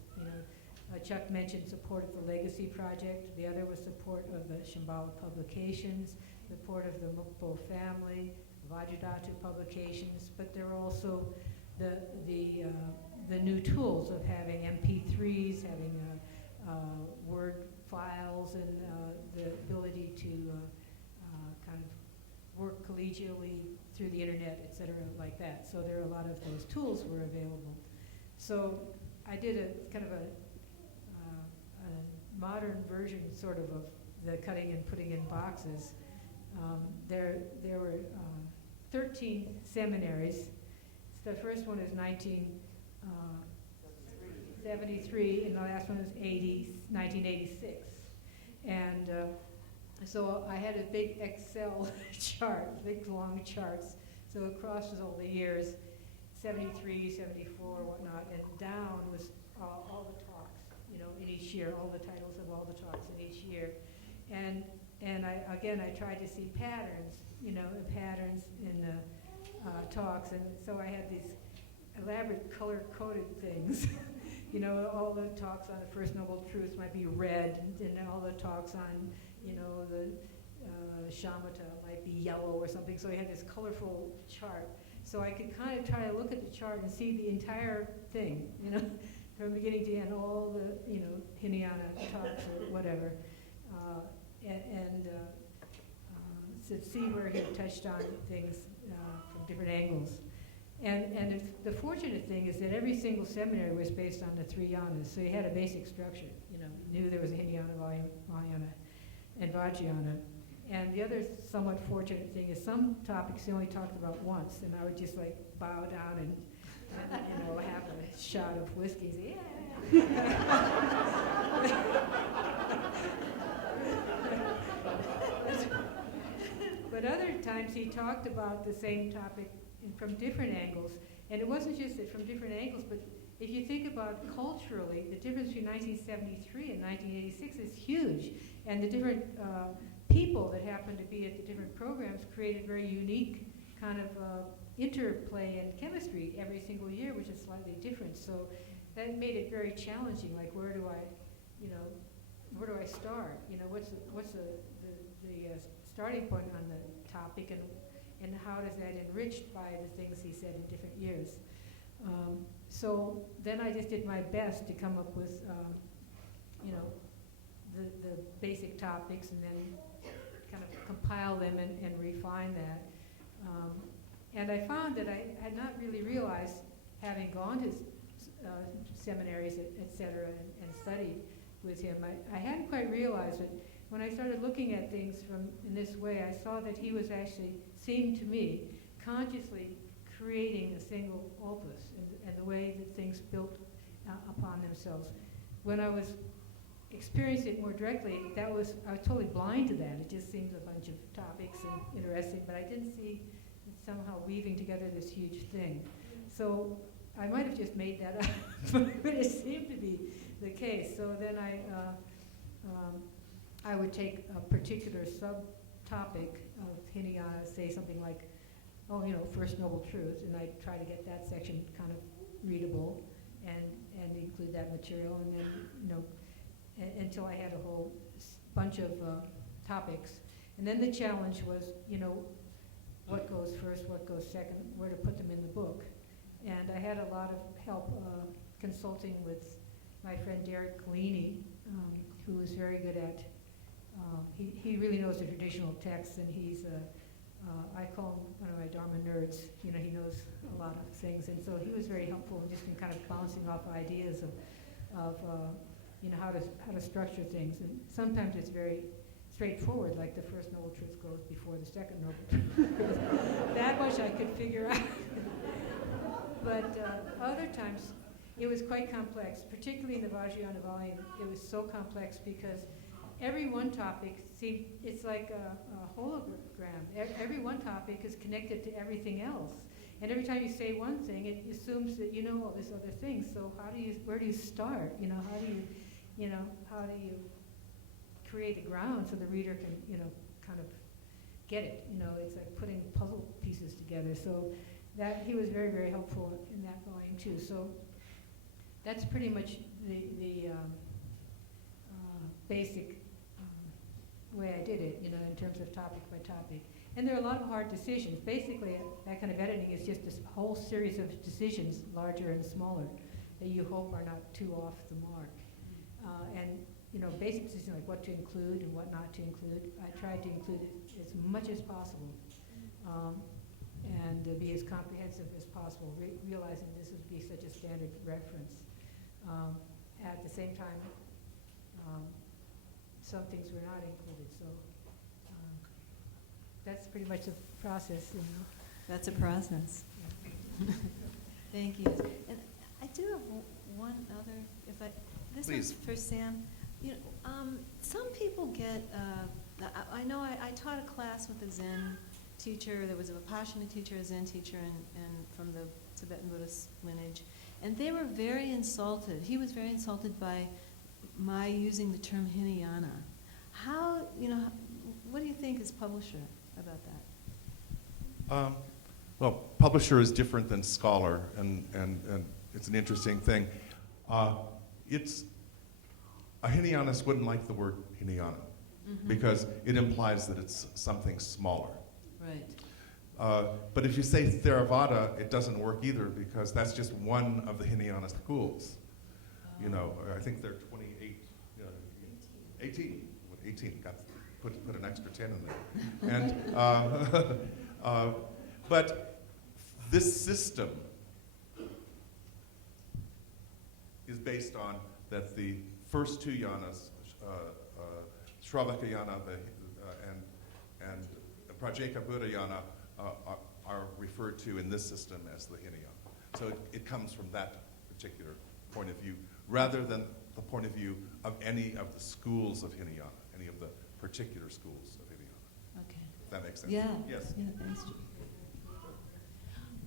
Chuck mentioned support of the Legacy Project. The other was support of the Shambhala Publications, support of the Mukpo family, Vajradhatu Publications, but there were also the new tools of having MP3s, having Word files, and the ability to kind of work collegially through the internet, et cetera, like that. So there are a lot of those tools were available. So I did a kind of a modern version, sort of the cutting and putting in boxes. There were 13 seminaries. The first one is 1973, and the last one is 1986. And so I had a big Excel chart, big long charts. So it crosses all the years, 73, 74, whatnot, and down was all the talks, in each year, all the titles of all the talks in each year. And I tried to see patterns, patterns in the talks, and so I had these elaborate color-coded things. All the talks on the First Noble Truths might be red, and all the talks on, the shamatha might be yellow or something. So I had this colorful chart. So I could kind of try to look at the chart and see the entire thing, from beginning to end, all the, Hinayana talks or whatever, to see where he touched on things from different angles. And the fortunate thing is that every single seminary was based on the 3 yanas, so you had a basic structure. You knew there was a Hinayana, Mahayana, and Vajrayana. And the other somewhat fortunate thing is some topics he only talked about once, and I would just like bow down and have a shot of whiskey and say, yeah. But other times he talked about the same topic from different angles. And it wasn't just that from different angles, but if you think about culturally, the difference between 1973 and 1986 is huge. And the different people that happened to be at the different programs created very unique kind of interplay and chemistry every single year, which is slightly different. So that made it very challenging. Like, where do I start? What's the starting point on the topic, and how does that enriched by the things he said in different years? So then I just did my best to come up with, the basic topics, and then kind of compile them and refine that. And I found that I had not really realized, having gone to seminaries, et cetera, and studied with him, I hadn't quite realized that when I started looking at things in this way, I saw that he was actually, seemed to me, consciously creating a single opus, and the way that things built upon themselves. When I was experiencing it more directly, I was totally blind to that. It just seemed a bunch of topics and interesting, but I didn't see it somehow weaving together this huge thing. So I might have just made that up, but it seemed to be the case. So then I would take a particular subtopic of Hinayana, say something like, First Noble Truth, and I'd try to get that section kind of readable and include that material, and then, until I had a whole bunch of topics. And then the challenge was, what goes first, what goes second, where to put them in the book. And I had a lot of help consulting with my friend Derek Collini, who is very good at, he really knows the traditional texts, and he's, I call him one of my Dharma nerds. He knows a lot of things, and so he was very helpful in just in kind of bouncing off ideas of how to structure things. And sometimes it's very straightforward, like the First Noble Truth goes before the Second Noble Truth. That much I could figure out. But other times it was quite complex, particularly in the Vajrayana volume. It was so complex because every one topic it's like a hologram. Every one topic is connected to everything else. And every time you say one thing, it assumes that you know all this other thing. So where do you start? How do you create a ground so the reader can, kind of get it. You know, it's like putting puzzle pieces together. So that he was very, very helpful in that volume too. So that's pretty much the basic way I did it, you know, in terms of topic by topic. And there are a lot of hard decisions. Basically, that kind of editing is just a whole series of decisions, larger and smaller, that you hope are not too off the mark. And, you know, basic decisions like what to include and what not to include. I tried to include it as much as possible, and be as comprehensive as possible, realizing this would be such a standard reference. At the same time, some things were not included, so that's pretty much the process, you know. That's a process. Thank you. And I do have one other, this Please. one's for Sam. You know, some people get, I know I taught a class with a Zen teacher. There was a Vipassana teacher, a Zen teacher, and from the Tibetan Buddhist lineage. And they were very insulted. He was very insulted by my using the term Hinayana. How, you know, what do you think as publisher about that? Well, publisher is different than scholar, and it's an interesting thing. It's a Hinayanist wouldn't like the word Hinayana because it implies that it's something smaller. Right. But if you say Theravada, it doesn't work either because that's just one of the Hinayana schools. You know, I think there are 28, 18. 18, got put an extra 10 in there. And, but this system is based on that the first two yanas, Shravaka yana and Prajeka Buddha yana, are referred to in this system as the Hinayana. So it comes from that particular point of view, rather than the point of view of any of the schools of Hinayana, any of the particular schools of Hinayana. Okay. If that makes sense? Yeah. Yes. Yeah, thanks, Judy.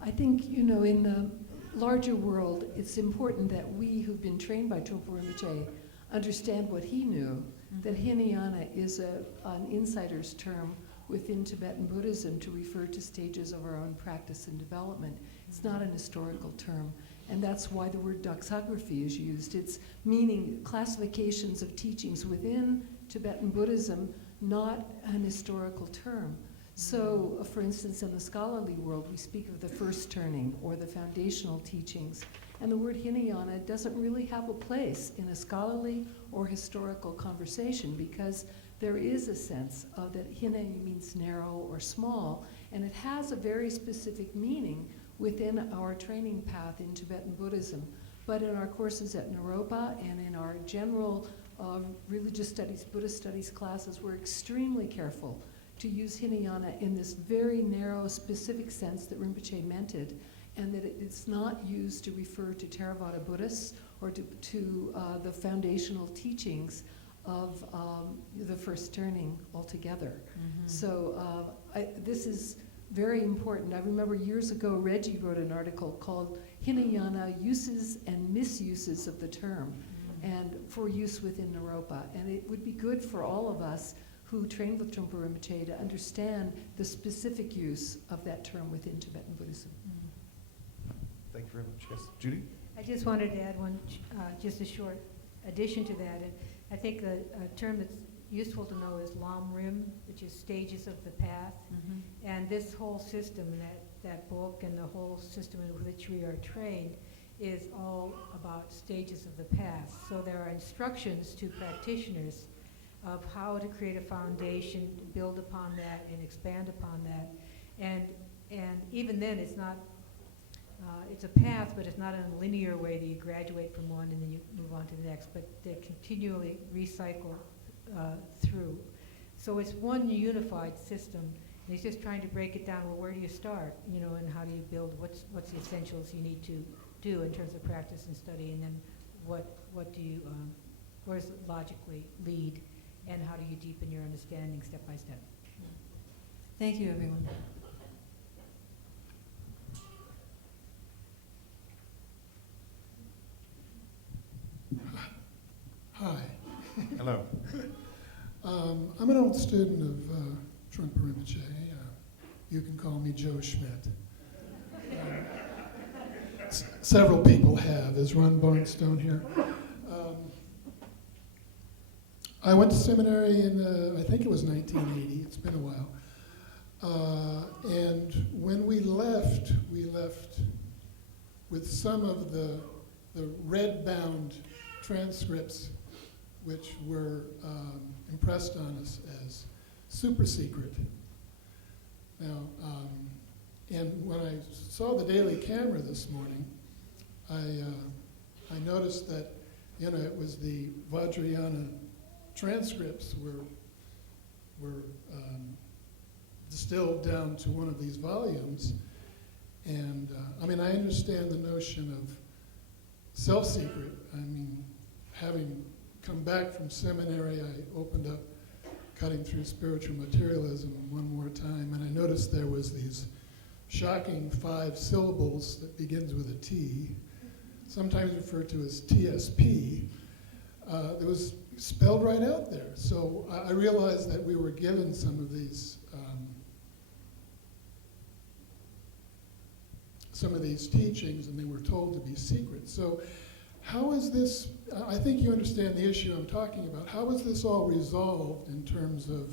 I think, you know, in the larger world, it's important that we who've been trained by Trungpa Rinpoche understand what he knew, that Hinayana is an insider's term within Tibetan Buddhism to refer to stages of our own practice and development. It's not an historical term, and that's why the word doxography is used. It's meaning classifications of teachings within Tibetan Buddhism, not an historical term. So, for instance, in the scholarly world, we speak of the first turning or the foundational teachings, and the word Hinayana doesn't really have a place in a scholarly or historical conversation because there is a sense of that Hinay means narrow or small, and it has a very specific meaning within our training path in Tibetan Buddhism. But in our courses at Naropa and in our general religious studies, Buddhist studies classes, we're extremely careful to use Hinayana in this very narrow, specific sense that Rinpoche meant it, and that it's not used to refer to Theravada Buddhists or to the foundational teachings of the first turning altogether. So this is very important. I remember years ago, Reggie wrote an article called Hinayana Uses and Misuses of the Term, and for use within Naropa. And it would be good for all of us who trained with Trungpa Rinpoche to understand the specific use of that term within Tibetan Buddhism. Thank you very much. Yes, Judy? I just wanted to add one, just a short addition to that. And I think a term that's useful to know is Lam Rim, which is stages of the path. And this whole system, that book and the whole system in which we are trained is all about stages of the path. So there are instructions to practitioners of how to create a foundation, build upon that, and expand upon that. And even then, it's not, it's a path, but it's not in a linear way that you graduate from one and then you move on to the next, but they continually recycle through. So it's one unified system. And he's just trying to break it down. Well, where do you start? You know, and how do you build? What's the essentials you need to do in terms of practice and study, and then what do you, where does it logically lead, and how do you deepen your understanding step by step? Thank you, everyone. Hi. Hello. I'm an old student of Trungpa Rinpoche. You can call me Joe Schmidt. Several people have. Is Ron Barnstone here? I went to seminary in, I think it was 1980. It's been a while. And when we left with some of the red-bound transcripts which were impressed on us as super secret. Now, and when I saw the Daily Camera this morning, I noticed that, it was the Vajrayana transcripts were distilled down to one of these volumes. And, I understand the notion of self-secret. Having come back from seminary, I opened up Cutting Through Spiritual Materialism one more time, and I noticed there was these shocking 5 syllables that begins with a T, sometimes referred to as TSP. It was spelled right out there. So I realized that we were given some of these teachings, and they were told to be secret. So how is this, I think you understand the issue I'm talking about, how is this all resolved in terms of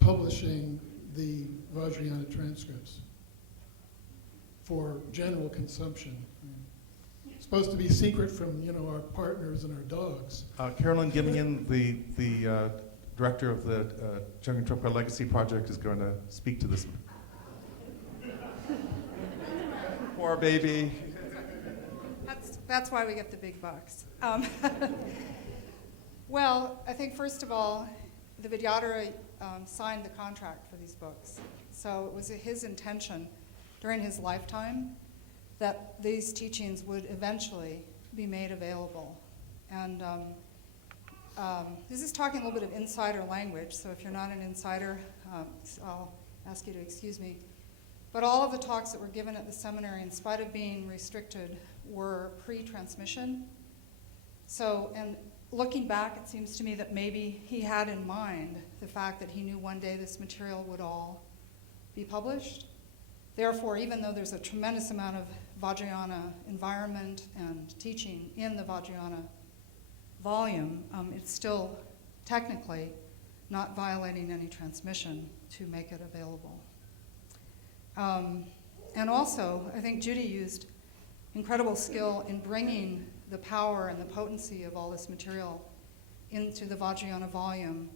publishing the Vajrayana transcripts for general consumption? It's supposed to be secret from, our partners and our dogs. Carolyn Gimmian, the director of the Chogyam Trungpa Legacy Project, is going to speak to this. Poor baby. That's why we get the big bucks. Well, I think first of all, the Vidyadhara signed the contract for these books. So it was his intention during his lifetime that these teachings would eventually be made available. And this is talking a little bit of insider language, so if you're not an insider, I'll ask you to excuse me. But all of the talks that were given at the seminary, in spite of being restricted, were pre-transmission. So, and looking back, it seems to me that maybe he had in mind the fact that he knew one day this material would all be published. Therefore, even though there's a tremendous amount of Vajrayana environment and teaching in the Vajrayana volume, it's still technically not violating any transmission to make it available. And also, I think Judy used incredible skill in bringing the power and the potency of all this material into the Vajrayana volume.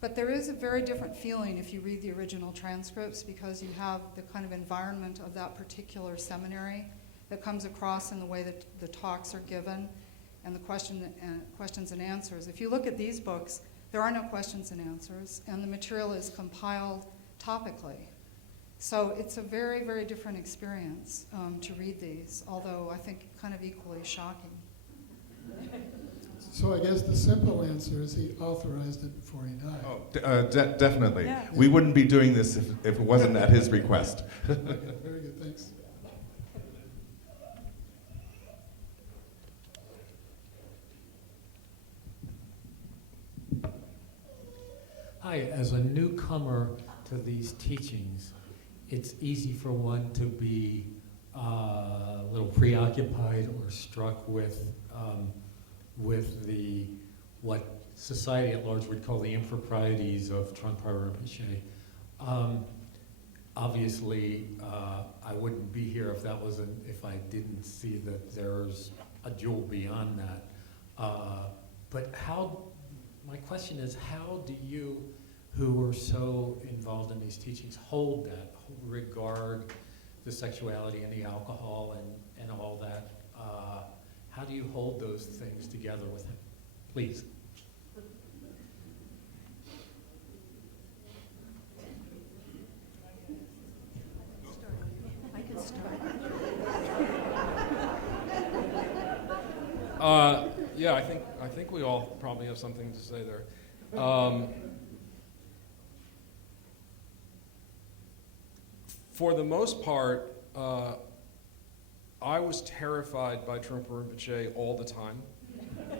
But there is a very different feeling if you read the original transcripts, because you have the kind of environment of that particular seminary that comes across in the way that the talks are given and the questions and answers. If you look at these books, there are no questions and answers, and the material is compiled topically. So it's a very, very different experience to read these, although I think kind of equally shocking. So I guess the simple answer is he authorized it before he died. Oh, definitely. Yeah. We wouldn't be doing this if it wasn't at his request. Okay, very good, thanks. Hi, as a newcomer to these teachings, it's easy for one to be a little preoccupied or struck with the what society at large would call the improprieties of Trungpa Rinpoche. Obviously, I wouldn't be here if I didn't see that there's a jewel beyond that. But my question is, how do you, who are so involved in these teachings, hold that, regard the sexuality and the alcohol and all that? How do you hold those things together with him? Please. I can start. Yeah, I think we all probably have something to say there. For the most part, I was terrified by Trungpa Rinpoche all the time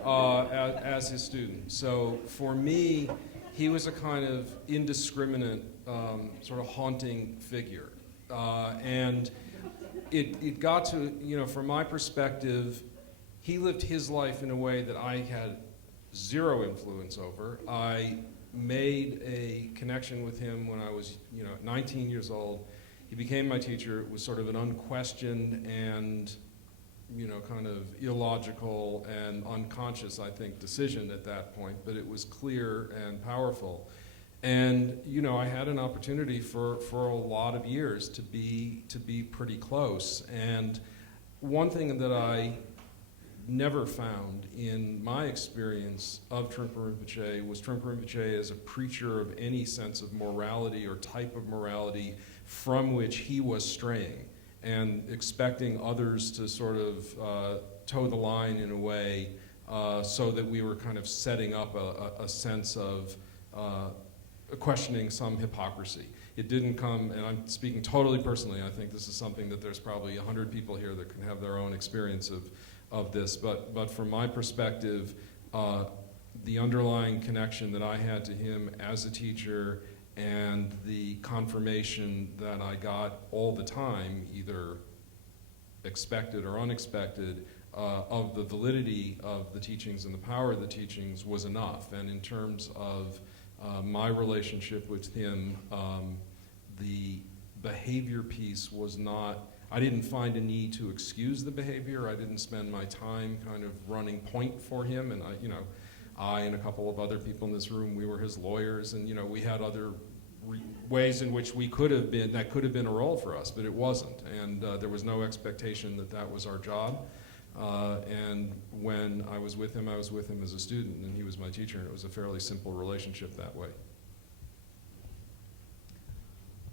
as his student. So for me, he was a kind of indiscriminate, sort of haunting figure. And it got to, from my perspective, he lived his life in a way that I had zero influence over. I made a connection with him when I was, 19 years old. He became my teacher. It was sort of an unquestioned and, kind of illogical and unconscious, I think, decision at that point, but it was clear and powerful. And, I had an opportunity for a lot of years to be pretty close. And one thing that I never found in my experience of Trungpa Rinpoche was Trungpa Rinpoche as a preacher of any sense of morality or type of morality from which he was straying and expecting others to sort of toe the line in a way so that we were kind of setting up a sense of questioning some hypocrisy. It didn't come, and I'm speaking totally personally, I think this is something that there's probably 100 people here that can have their own experience of this, but from my perspective, the underlying connection that I had to him as a teacher and the confirmation that I got all the time, either expected or unexpected, of the validity of the teachings and the power of the teachings was enough. And in terms of my relationship with him, the behavior piece was not, I didn't find a need to excuse the behavior. I didn't spend my time kind of running point for him. And I and a couple of other people in this room, we were his lawyers, and we had other ways in which that could have been a role for us, but it wasn't. And there was no expectation that was our job. And when I was with him as a student, and he was my teacher, and it was a fairly simple relationship that way.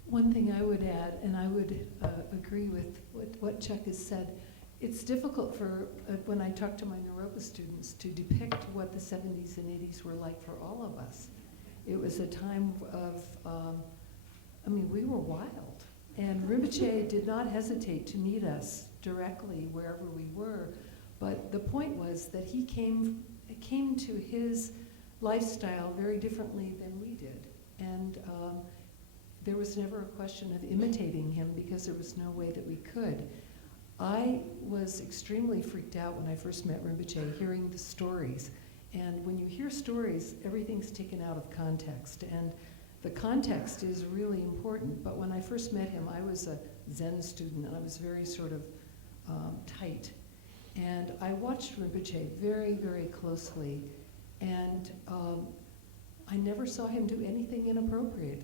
One thing I would add, and I would agree with what Chuck has said, it's difficult for, when I talk to my Naropa students, to depict what the 70s and 80s were like for all of us. It was a time of, we were wild. And Rinpoche did not hesitate to meet us directly wherever we were, but the point was that he came to his lifestyle very differently than we did. And there was never a question of imitating him because there was no way that we could. I was extremely freaked out when I first met Rinpoche, hearing the stories. And when you hear stories, everything's taken out of context. And the context is really important. But when I first met him, I was a Zen student, and I was very sort of tight. And I watched Rinpoche very, very closely. And I never saw him do anything inappropriate.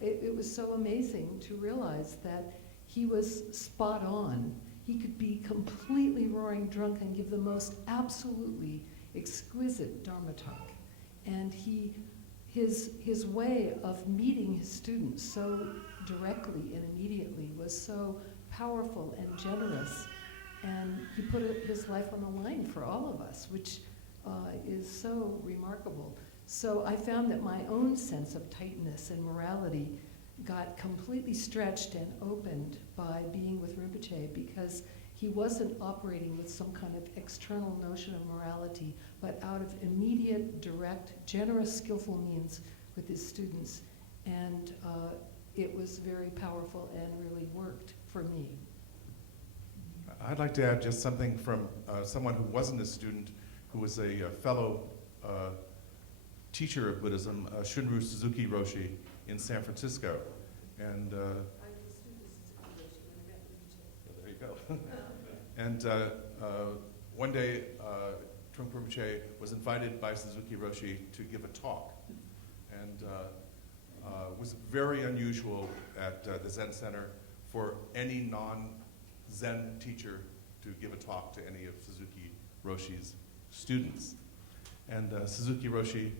It was so amazing to realize that he was spot on. He could be completely roaring drunk and give the most absolutely exquisite Dharma talk. And his way of meeting his students so directly and immediately was so powerful and generous. And he put his life on the line for all of us, which is so remarkable. So I found that my own sense of tightness and morality got completely stretched and opened by being with Rinpoche, because he wasn't operating with some kind of external notion of morality, but out of immediate, direct, generous, skillful means with his students. And it was very powerful and really worked for me. I'd like to add just something from someone who wasn't a student, who was a fellow teacher of Buddhism, Shunryu Suzuki Roshi in San Francisco. And there you go. And one day, Trungpa Rinpoche was invited by Suzuki Roshi to give a talk. And it was very unusual at the Zen Center for any non-Zen teacher to give a talk to any of Suzuki Roshi's students. And Suzuki Roshi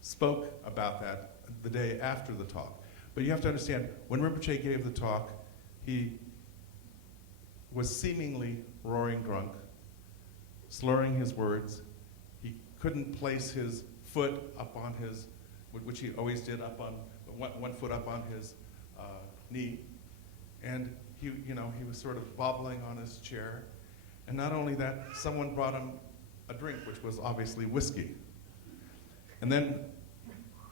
spoke about that the day after the talk. But you have to understand, when Rinpoche gave the talk, he was seemingly roaring drunk, slurring his words. He couldn't place his foot up on his, which he always did, up on one foot up on his knee. And he was sort of bobbling on his chair. And not only that, someone brought him a drink, which was obviously whiskey. And then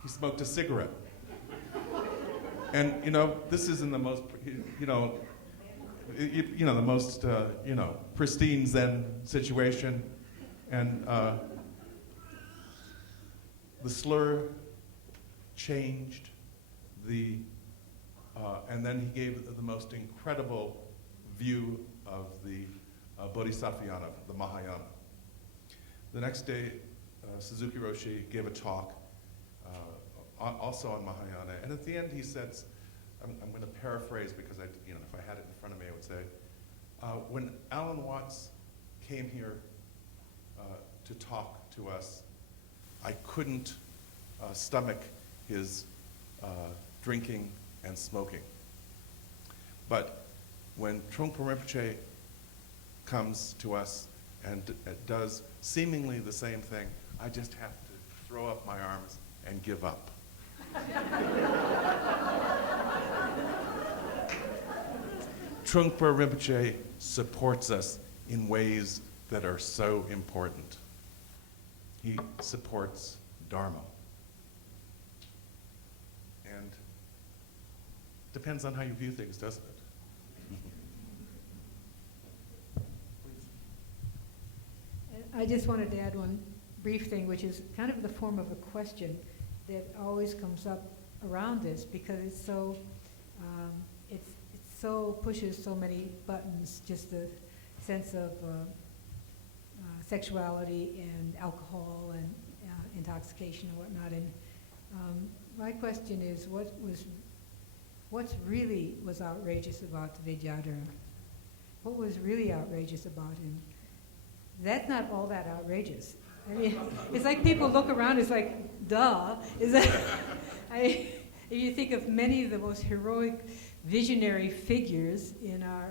he smoked a cigarette. And, this isn't the most, the most, pristine Zen situation. And the slur changed, and then he gave the most incredible view of the Bodhisattvayana, the Mahayana. The next day, Suzuki Roshi gave a talk also on Mahayana, and at the end he said, I'm going to paraphrase because if I had it in front of me, I would say, when Alan Watts came here to talk to us, I couldn't stomach his drinking and smoking. But when Trungpa Rinpoche comes to us and does seemingly the same thing, I just have to throw up my arms and give up. Trungpa Rinpoche supports us in ways that are so important. He supports Dharma. And depends on how you view things, doesn't it? I just wanted to add one brief thing, which is kind of the form of a question that always comes up around this, because it's so pushes so many buttons, just the sense of sexuality and alcohol and intoxication and whatnot. And my question is, what's really was outrageous about the Vidyadhara? What was really outrageous about him? That's not all that outrageous. I mean, it's like people look around, it's like, duh. Is that, if you think of many of the most heroic visionary figures in our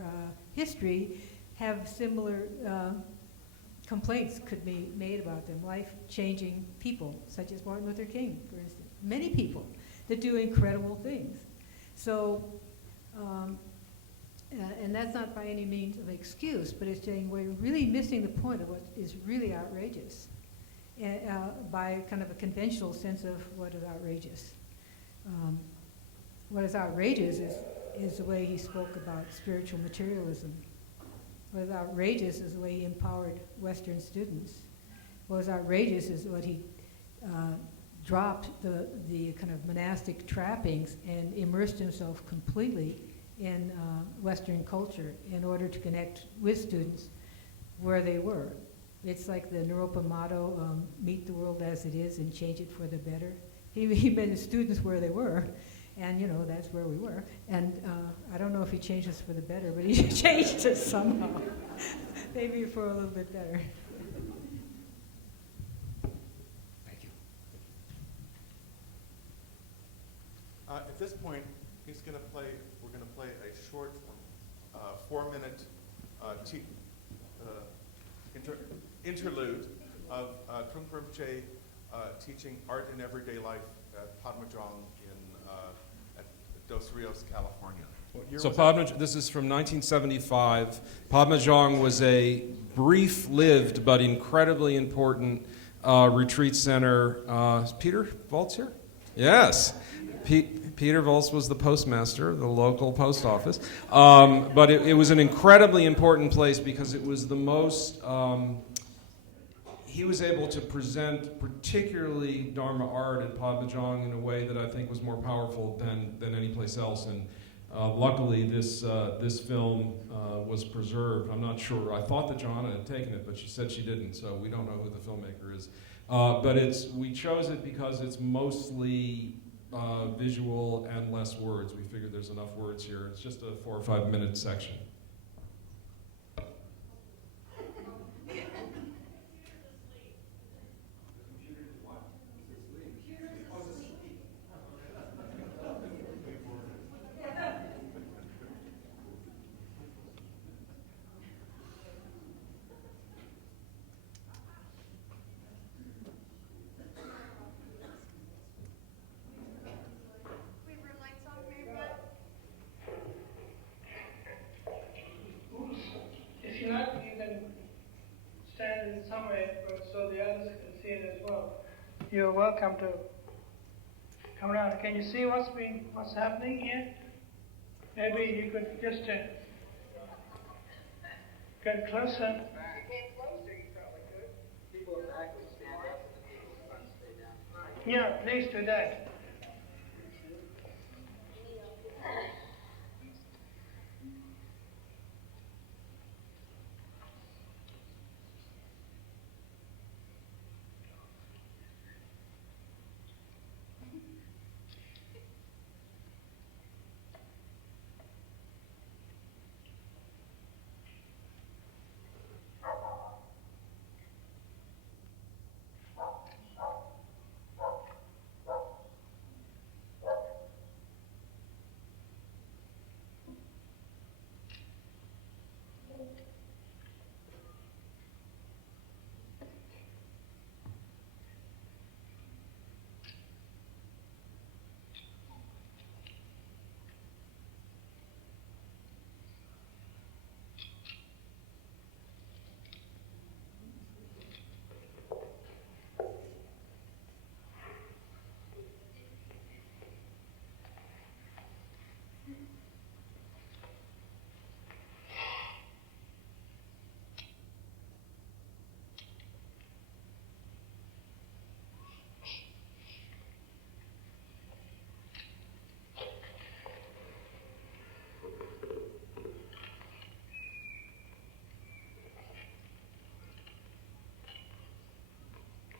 history have similar complaints could be made about them. Life-changing people, such as Martin Luther King, for instance. Many people that do incredible things. So, and that's not by any means of excuse, but it's saying we're really missing the point of what is really outrageous by kind of a conventional sense of what is outrageous. What is outrageous is the way he spoke about spiritual materialism. What is outrageous is the way he empowered Western students. What is outrageous is what he dropped the kind of monastic trappings and immersed himself completely in Western culture in order to connect with students where they were. It's like the Naropa motto, meet the world as it is and change it for the better. He met his students where they were, and that's where we were. And I don't know if he changed us for the better, but he changed us somehow, maybe for a little bit better. Thank you. At this point, we're going to play a short 4-minute interlude of Trungpa Rinpoche teaching art in everyday life at Padmajong at Dos Rios, California. So this is from 1975. Padmajong was a brief-lived but incredibly important retreat center. Is Peter Volz here? Yes. Peter Volz was the postmaster of the local post office. But it was an incredibly important place because it was the most... he was able to present particularly Dharma art at Padmajong in a way that I think was more powerful than any place else. And luckily, this film was preserved. I'm not sure. I thought that Johanna had taken it, but she said she didn't, so we don't know who the filmmaker is. But we chose it because it's mostly visual and less words. We figured there's enough words here. It's just a 4 or 5 minute section. If you're not, you can stand in somewhere so the others can see it as well. you're welcome to come around. Can you see what's happening here? Maybe you could just get closer. Yeah, please do that.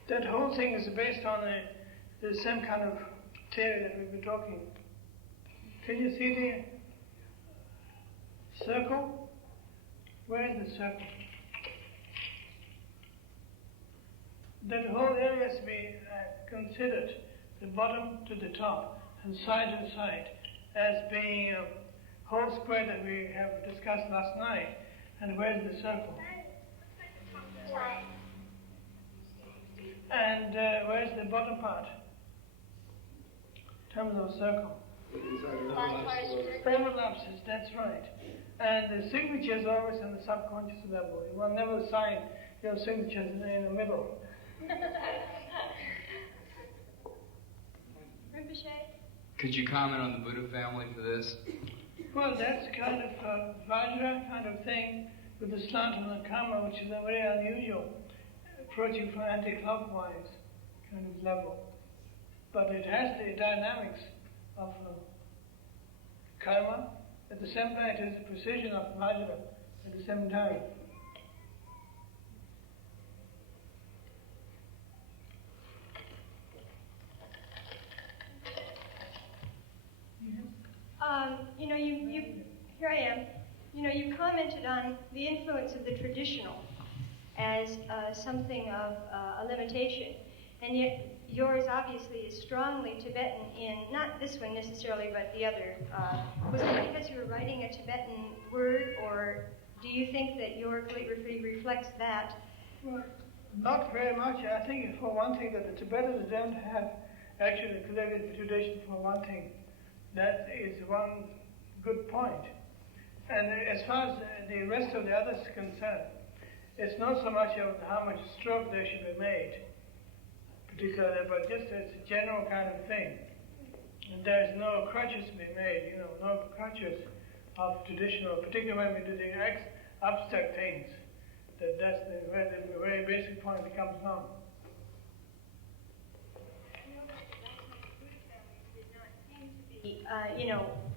That whole thing is based on the same kind of theory that we've been talking. Can you see the circle? Where is the circle? That whole area has to be considered, the bottom to the top and side to side, as being a whole square that we have discussed last night. And where's the circle? And where's the bottom part? In terms of a circle. Overlapses, that's right. And the signature is always on the subconscious level. You will never sign your signatures in the middle. Could you comment on the Buddha family for this? Well, that's kind of a Vajra kind of thing with the slant on the karma, which is a very unusual, approaching from anti-clockwise kind of level. But it has the dynamics of karma. At the same time, it has the precision of Vajra at the same time. Here I am. You commented on the influence of the traditional as something of a limitation, and yet yours obviously is strongly Tibetan in, not this one necessarily, but the other. Was it because you were writing a Tibetan word, or do you think that your calligraphy reflects that? Well, not very much. I think, for one thing, that the Tibetans don't have actually a calligraphy tradition, for one thing. That is one good point. And as far as the rest of the others are concerned, it's not so much of how much stroke there should be made, particularly, but just as a general kind of thing. And there's no crutches to be made, no crutches of traditional, particularly when we do the abstract things. That's where the very basic point comes from.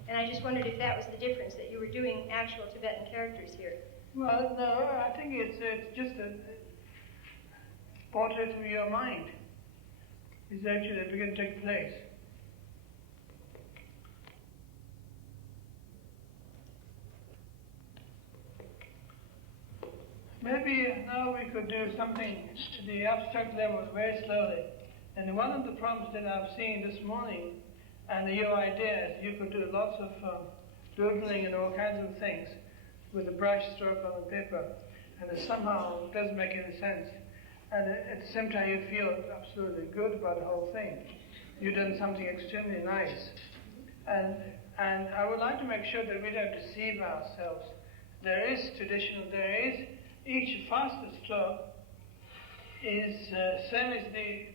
And I just wondered if that was the difference, that you were doing actual Tibetan characters here. Well, no, I think it's just a portrait of your mind. It's actually beginning to take place. Maybe now we could do something to the abstract level very slowly. And one of the problems that I've seen this morning, and your idea is you could do lots of doodling and all kinds of things with a brush stroke on the paper, and it somehow doesn't make any sense. And at the same time, you feel absolutely good about the whole thing. You've done something extremely nice. And I would like to make sure that we don't deceive ourselves. There is traditional, there is each faster stroke is same as the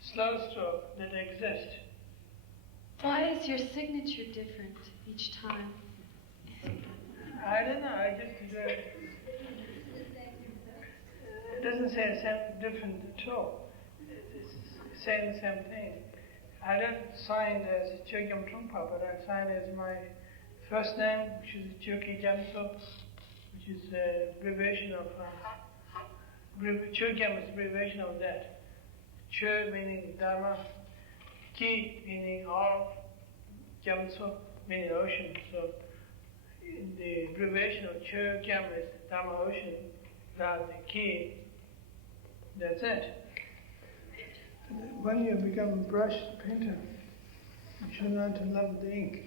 slow stroke that exists. Why is your signature different each time? I don't know. I just it doesn't say the same different at all. It's saying the same thing. I don't sign as Chogyam Trungpa, but I sign as my first name, which is Chogyam Trungpa, which is a abbreviation of Chogyam is abbreviation of that. Cho meaning Dharma, Ki meaning all, Gyamso meaning ocean. So in the abbreviation of Chogyam is Dharma ocean, without the Ki, that's it. When you become a brush painter, you should learn to love the ink.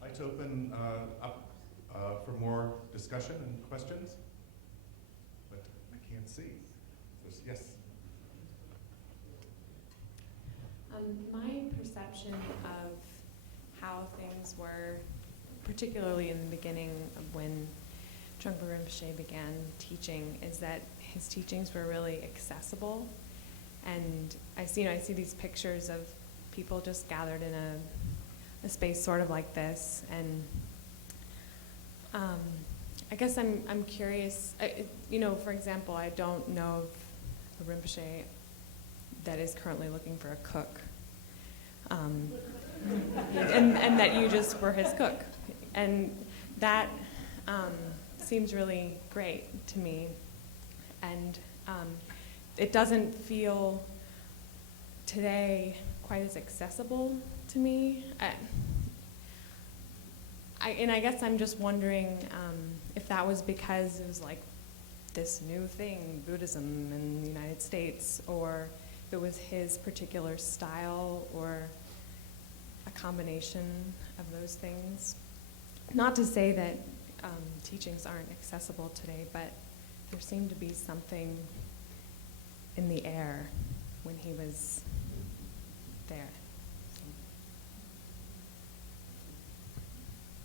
I'd like to open up for more discussion and questions, but I can't see. So, yes. My perception of how things were, particularly in the beginning of when Trungpa Rinpoche began teaching, is that his teachings were really accessible. And I see these pictures of people just gathered in a space sort of like this, and I guess I'm curious. For example, I don't know of a Rinpoche that is currently looking for a cook, and that you just were his cook, and that seems really great to me, and it doesn't feel today quite as accessible to me. I guess I'm just wondering if that was because it was like this new thing, Buddhism in the United States, or if it was his particular style, or a combination of those things. Not to say that teachings aren't accessible today, but there seemed to be something in the air when he was there.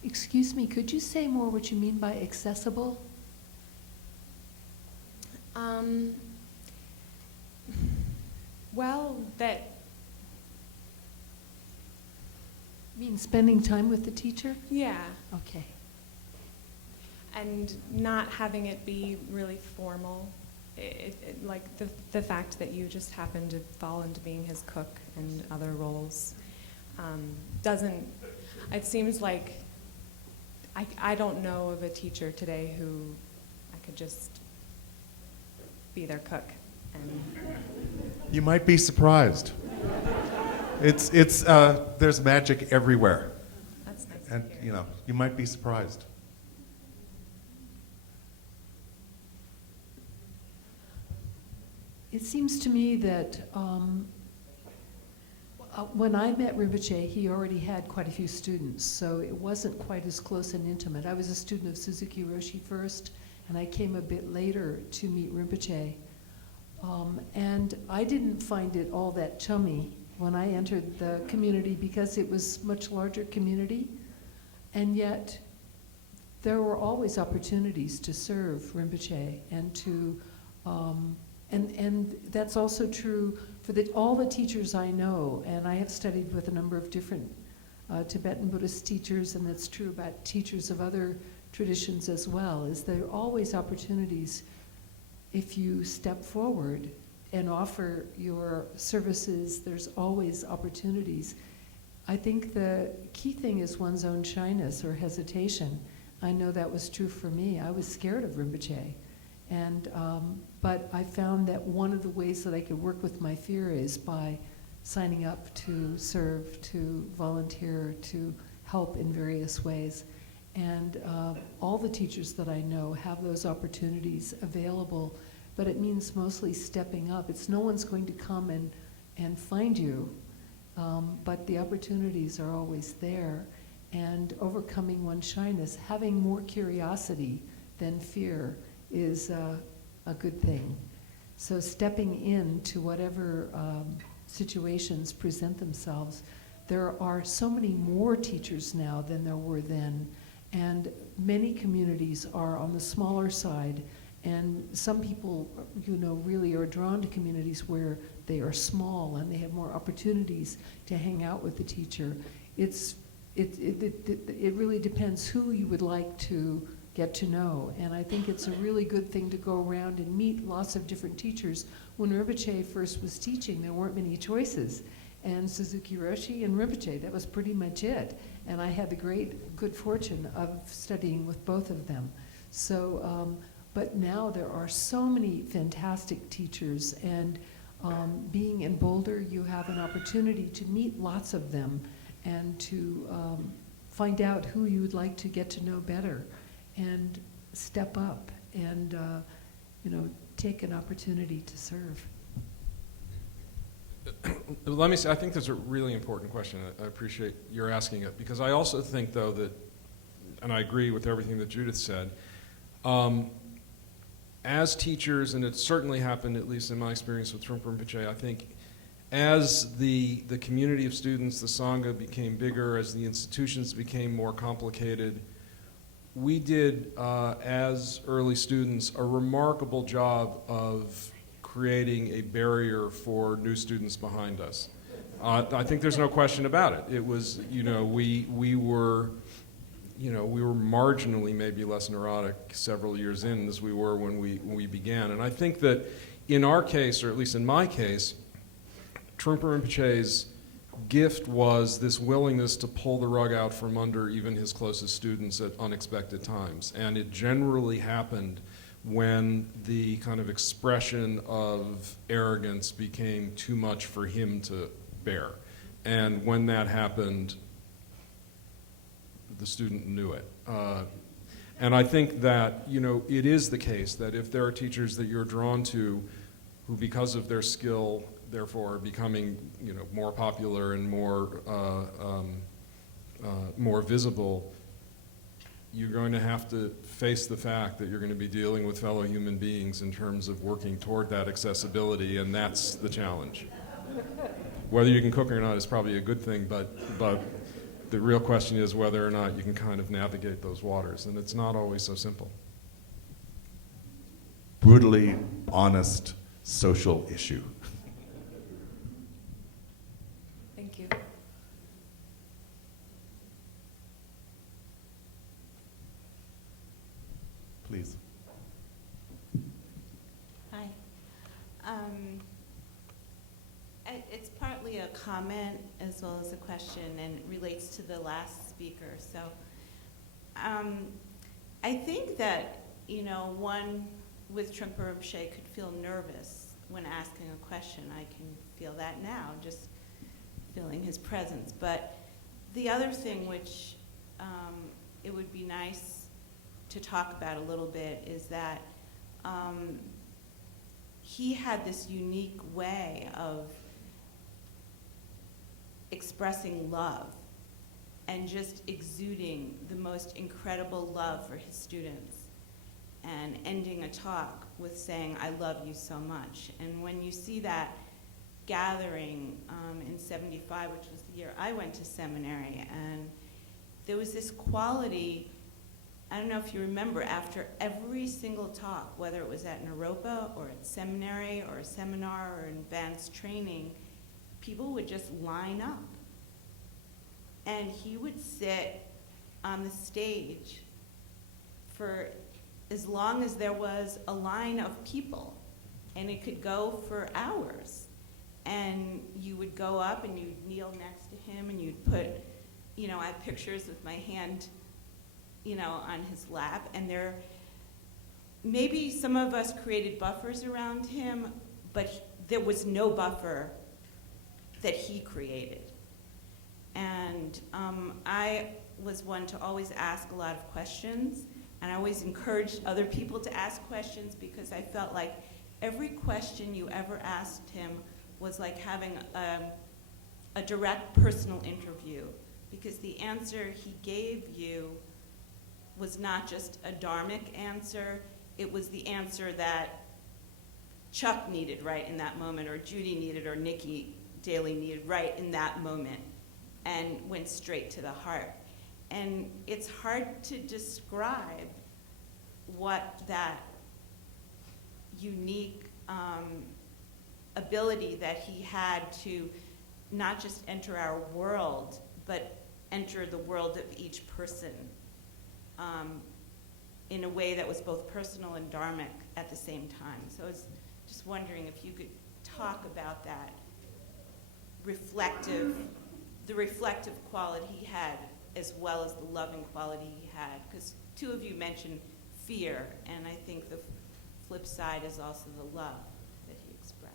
Excuse me, could you say more what you mean by accessible? Well, that... You mean spending time with the teacher? Yeah. Okay. And not having it be really formal. Like the fact that you just happen to fall into being his cook and other roles doesn't... It seems like I don't know of a teacher today who I could just be their cook. And You might be surprised. It's there's magic everywhere. that's nice And to hear. you might be surprised. It seems to me that when I met Rinpoche, he already had quite a few students, so it wasn't quite as close and intimate. I was a student of Suzuki Roshi first, and I came a bit later to meet Rinpoche. And I didn't find it all that chummy when I entered the community because it was a much larger community, and yet there were always opportunities to serve Rinpoche and to and that's also true for all the teachers I know, and I have studied with a number of different Tibetan Buddhist teachers, and that's true about teachers of other traditions as well, is there are always opportunities if you step forward and offer your services, there's always opportunities. I think the key thing is one's own shyness or hesitation. I know that was true for me. I was scared of Rinpoche. And, but I found that one of the ways that I could work with my fear is by signing up to serve, to volunteer, to help in various ways. And all the teachers that I know have those opportunities available, but it means mostly stepping up. It's no one's going to come and find you, but the opportunities are always there. And overcoming one's shyness, having more curiosity than fear is a good thing. So stepping into whatever situations present themselves, there are so many more teachers now than there were then, and many communities are on the smaller side, and some people, really are drawn to communities where they are small and they have more opportunities to hang out with the teacher. It really depends who you would like to get to know, and I think it's a really good thing to go around and meet lots of different teachers. When Rinpoche first was teaching, there weren't many choices, and Suzuki Roshi and Rinpoche, that was pretty much it. And I had the good fortune of studying with both of them. So, but now there are so many fantastic teachers, and being in Boulder, you have an opportunity to meet lots of them and to find out who you would like to get to know better and step up and, take an opportunity to serve. Let me say, I think that's a really important question. I appreciate your asking it, because I also think, though, that, and I agree with everything that Judith said, as teachers, and it certainly happened, at least in my experience with Trungpa Rinpoche, I think as the community of students, the Sangha became bigger, as the institutions became more complicated, we did, as early students, a remarkable job of creating a barrier for new students behind us. I think there's no question about it. It was, we were marginally maybe less neurotic several years in as we were when we began. And I think that in our case, or at least in my case, Trungpa Rinpoche's gift was this willingness to pull the rug out from under even his closest students at unexpected times. And it generally happened when the kind of expression of arrogance became too much for him to bear. And when that happened, the student knew it. And I think that, it is the case that if there are teachers that you're drawn to who, because of their skill, therefore are becoming, more popular and more visible, you're going to have to face the fact that you're going to be dealing with fellow human beings in terms of working toward that accessibility, and that's the challenge. Whether you can cook or not is probably a good thing, but the real question is whether or not you can kind of navigate those waters, and it's not always so simple. Brutally honest social issue. Thank you. Please. Hi. It's partly a comment as well as a question, and it relates to the last speaker. So I think that, one with Trungpa Rinpoche could feel nervous when asking a question. I can feel that now, just feeling his presence. But the other thing which it would be nice to talk about a little bit is that he had this unique way of expressing love and just exuding the most incredible love for his students and ending a talk with saying, "I love you so much." And when you see that gathering in '75, which was the year I went to seminary, and there was this quality, I don't know if you remember, after every single talk, whether it was at Naropa or at seminary or a seminar or advanced training, people would just line up. And he would sit on the stage for as long as there was a line of people, and it could go for hours. And you would go up and you'd kneel next to him and you'd put, I have pictures with my hand, on his lap, and maybe some of us created buffers around him, but there was no buffer that he created. And I was one to always ask a lot of questions, and I always encouraged other people to ask questions, because I felt like every question you ever asked him was like having a direct personal interview, because the answer he gave you was not just a dharmic answer, it was the answer that Chuck needed right in that moment, or Judy needed, or Nikki Daly needed right in that moment, and went straight to the heart. And it's hard to describe what that unique ability that he had to not just enter our world, but enter the world of each person in a way that was both personal and dharmic at the same time. So I was just wondering if you could talk about that the reflective quality he had, as well as the loving quality he had. Because two of you mentioned fear, and I think the flip side is also the love that he expressed.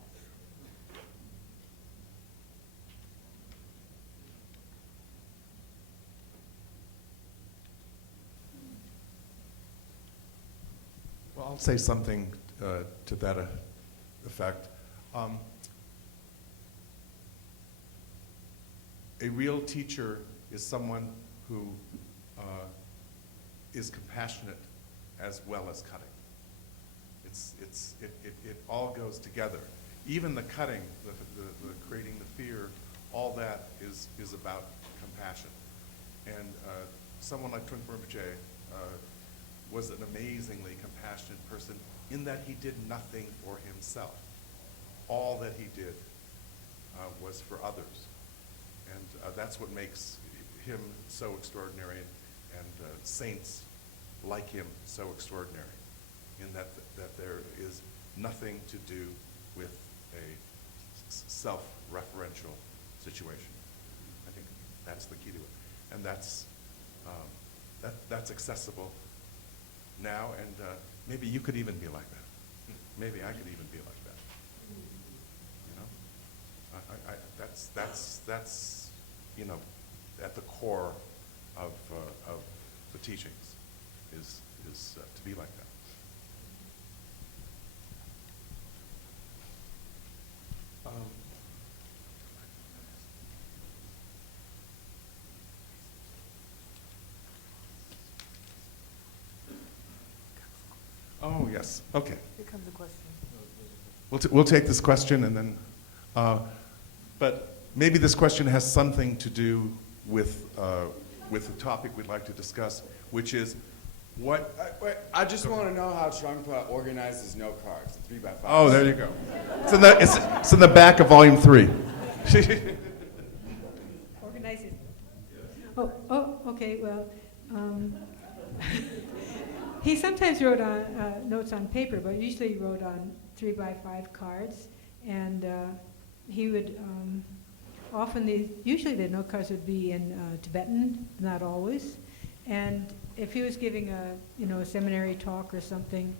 Well, I'll say something to that effect. A real teacher is someone who is compassionate as well as cutting. It all goes together. Even the cutting, the creating the fear, all that is about compassion. And someone like Trungpa Rinpoche was an amazingly compassionate person in that he did nothing for himself. All that he did was for others. And that's what makes him so extraordinary, and saints like him so extraordinary, in that there is nothing to do with a self-referential situation. I think that's the key to it. And that's accessible now, and maybe you could even be like that. Maybe I could even be like that. You know, that's you know, at the core of the teachings is to be like that. Oh, yes. Okay. Here comes the question. We'll take this question, and then, but maybe this question has something to do with the topic we'd like to discuss, which is what. I just want to know how Trungpa organizes note cards, 3x5. Oh, there you go. It's in the back of volume 3. Organizes. Oh, okay. Well, he sometimes wrote on notes on paper, but usually he wrote on 3x5 cards, and he would often usually the note cards would be in Tibetan, not always, and if he was giving a seminary talk or something,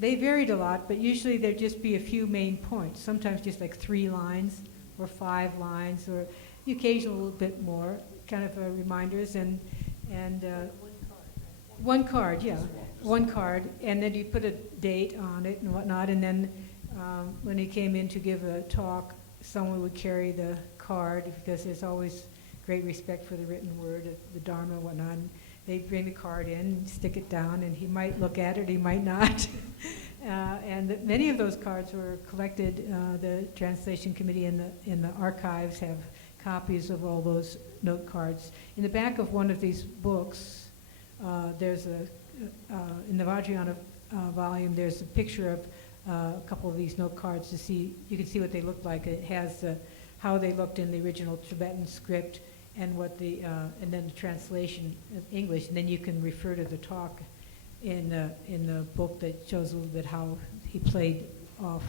they varied a lot, but usually there'd just be a few main points. Sometimes just like 3 lines or 5 lines, or the occasional little bit more, kind of reminders and. One card, yeah, one card, and then you put a date on it and whatnot, and then when he came in to give a talk, someone would carry the card, because there's always great respect for the written word, the Dharma and whatnot. And they'd bring the card in, stick it down, and he might look at it, he might not. And many of those cards were collected. The translation committee in the archives have copies of all those note cards. In the back of one of these books, there's in the Vajrayana volume, there's a picture of a couple of these note cards to see. You can see what they look like. It has how they looked in the original Tibetan script, and what and then the translation of English, and then you can refer to the talk in the book that shows a little bit how he played off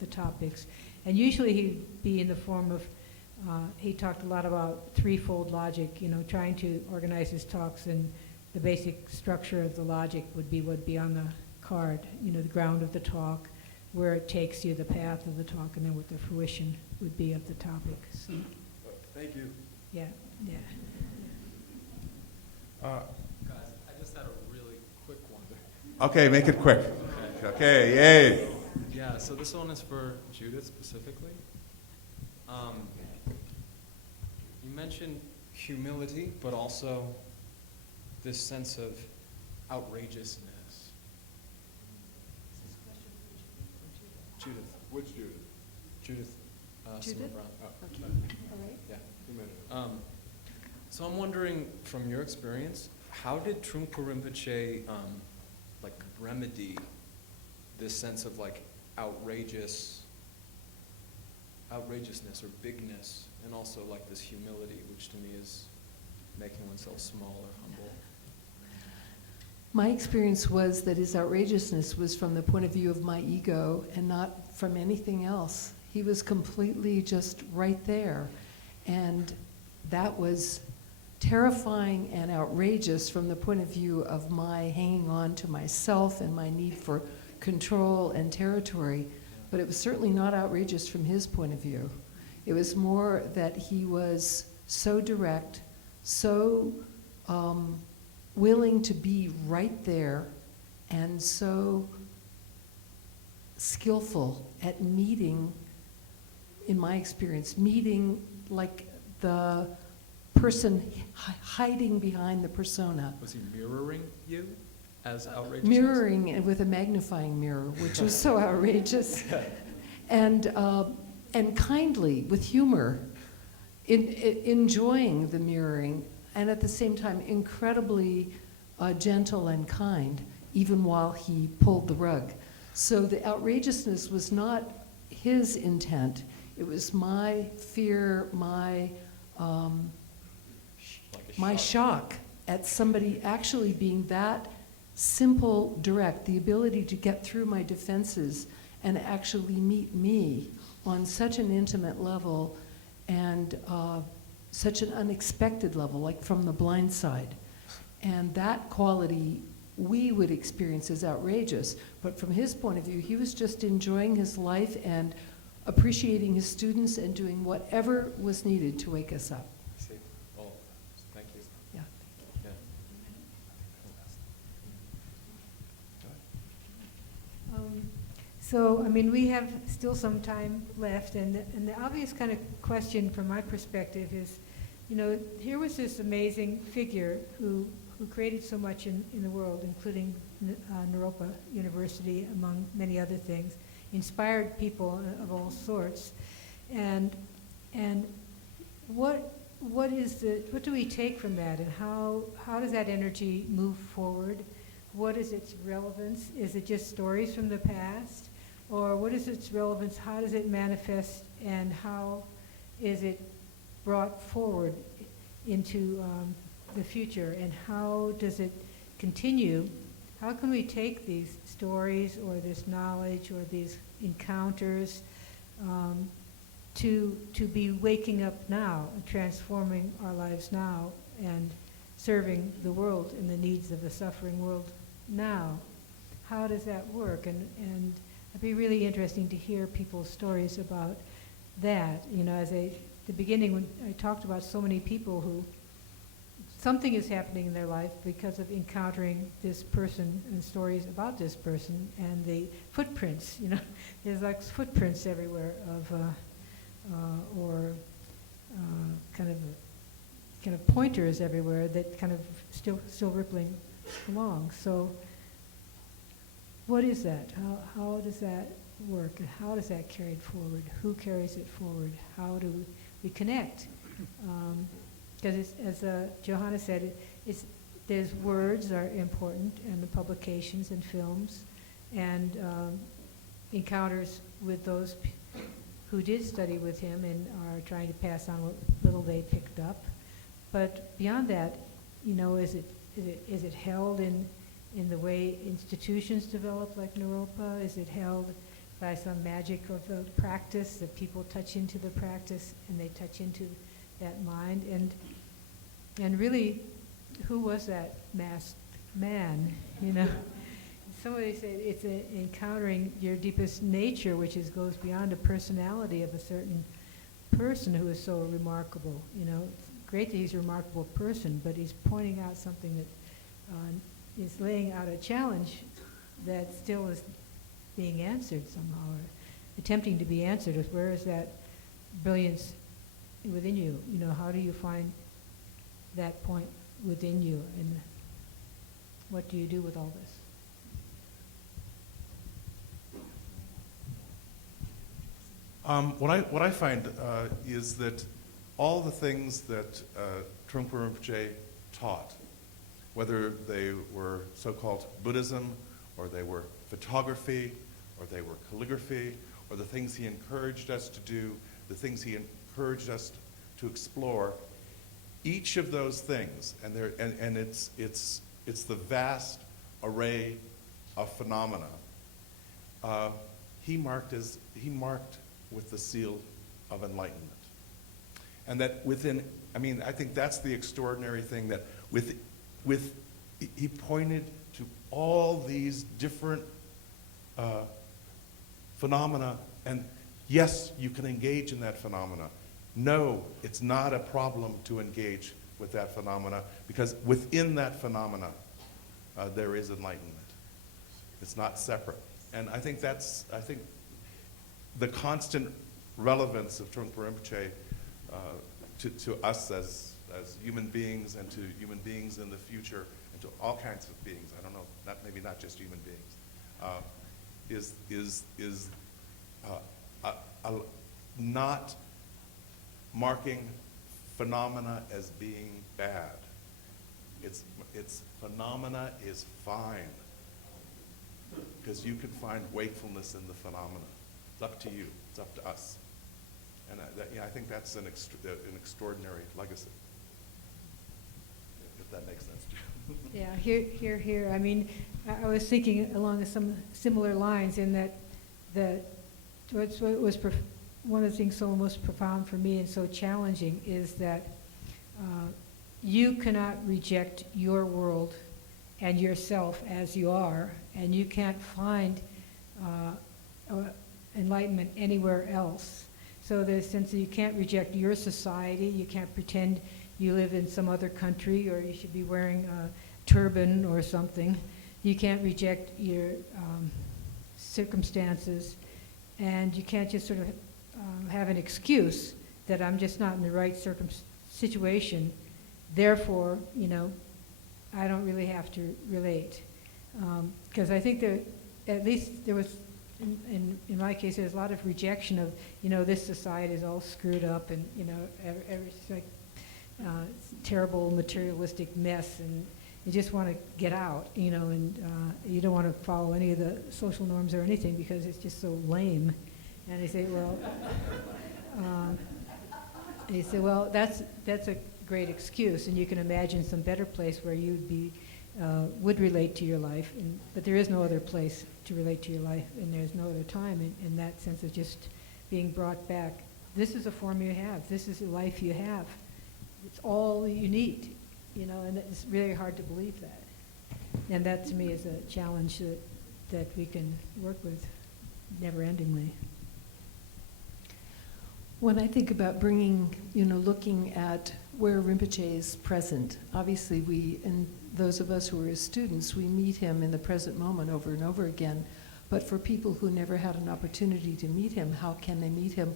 the topics. And usually he'd be in the form of he talked a lot about threefold logic, trying to organize his talks, and the basic structure of the logic would be on the card, the ground of the talk, where it takes you, the path of the talk, and then what the fruition would be of the topic. So, thank you. Yeah. Guys, I just had a really quick one. Okay, make it quick. Okay, yay. Yeah, so this one is for Judith specifically. You mentioned humility, but also this sense of outrageousness. Judith. Which Judith? Judith. Judith? Brown. Oh, Okay. All right. Yeah. 2 minutes. So I'm wondering, from your experience, how did Trungpa Rinpoche like remedy this sense of like outrageousness or bigness, and also like this humility, which to me is making oneself small or humble? My experience was that his outrageousness was from the point of view of my ego and not from anything else. He was completely just right there. And that was terrifying and outrageous from the point of view of my hanging on to myself and my need for control and territory. But it was certainly not outrageous from his point of view. It was more that he was so direct, so willing to be right there, and so skillful at meeting, in my experience, meeting like the person hiding behind the persona. Was he mirroring you as outrageous? Mirroring it with a magnifying mirror, which was so outrageous. And kindly, with humor, enjoying the mirroring, and at the same time incredibly gentle and kind, even while he pulled the rug. So the outrageousness was not his intent. It was my fear, my shock at somebody actually being that simple, direct, the ability to get through my defenses and actually meet me on such an intimate level and such an unexpected level, like from the blind side. And that quality we would experience as outrageous, but from his point of view, he was just enjoying his life and appreciating his students and doing whatever was needed to wake us up. I see. Well, thank you. Yeah. Yeah. So, I mean, we have still some time left, and the obvious kind of question from my perspective is, you know, here was this amazing figure who created so much in the world, including Naropa University, among many other things, inspired people of all sorts, and what do we take from that, and how does that energy move forward? What is its relevance? Is it just stories from the past? Or what is its relevance? How does it manifest, and how is it brought forward into the future? And how does it continue? How can we take these stories or this knowledge or these encounters to be waking up now, transforming our lives now, and serving the world and the needs of the suffering world now? How does that work? And it'd be really interesting to hear people's stories about that. You know, as the beginning, when I talked about so many people who something is happening in their life because of encountering this person and stories about this person, and the footprints, you know, there's like footprints everywhere of, kind of pointers everywhere that kind of still rippling along. So what is that? How does that work? And how does that carry it forward? Who carries it forward? How do we connect? Because as Johanna said, there's words are important, and the publications and films, and encounters with those who did study with him and are trying to pass on what little they picked up. But beyond that, you know, is it held in the way institutions develop, like Naropa? Is it held by some magic of the practice, that people touch into the practice and they touch into that mind? And really, who was that masked man, you know? Somebody said it's encountering your deepest nature, which goes beyond a personality of a certain person who is so remarkable. You know, it's great that he's a remarkable person, but he's pointing out something that is laying out a challenge that still is being answered somehow, or attempting to be answered. Where is that brilliance within you? You know, how do you find that point within you? And what do you do with all this? What I find is that all the things that Trungpa Rinpoche taught, whether they were so-called Buddhism, or they were photography, or they were calligraphy, or the things he encouraged us to do, the things he encouraged us to explore, each of those things, and it's the vast array of phenomena, he marked with the seal of enlightenment. And that within, I mean, I think that's the extraordinary thing, that he pointed to all these different phenomena, and yes, you can engage in that phenomena. No, it's not a problem to engage with that phenomena, because within that phenomena, there is enlightenment. It's not separate. And I think the constant relevance of Trungpa Rinpoche to us as human beings, and to human beings in the future, and to all kinds of beings, I don't know, maybe not just human beings, is not marking phenomena as being bad. It's phenomena is fine, because you can find wakefulness in the phenomena. It's up to you. It's up to us. And I think that's an extraordinary legacy, if that makes sense to you. Yeah, here. I mean, I was thinking along some similar lines, in that one of the things so most profound for me and so challenging is that you cannot reject your world and yourself as you are, and you can't find enlightenment anywhere else. So there's a sense that you can't reject your society, you can't pretend you live in some other country, or you should be wearing a turban or something. You can't reject your circumstances, and you can't just sort of have an excuse that I'm just not in the right situation, therefore, I don't really have to relate. Because I think that at least there was, in my case, there's a lot of rejection of, this society is all screwed up, and, it's like terrible materialistic mess, and you just want to get out, and you don't want to follow any of the social norms or anything because it's just so lame. And they say, well, that's a great excuse, and you can imagine some better place where you'd would relate to your life, but there is no other place to relate to your life, and there's no other time in that sense of just being brought back. This is a form you have. This is a life you have. It's all you need, and it's really hard to believe that. And that, to me, is a challenge that we can work with never-endingly. When I think about bringing, looking at where Rinpoche is present, obviously and those of us who are his students, we meet him in the present moment over and over again. But for people who never had an opportunity to meet him, how can they meet him?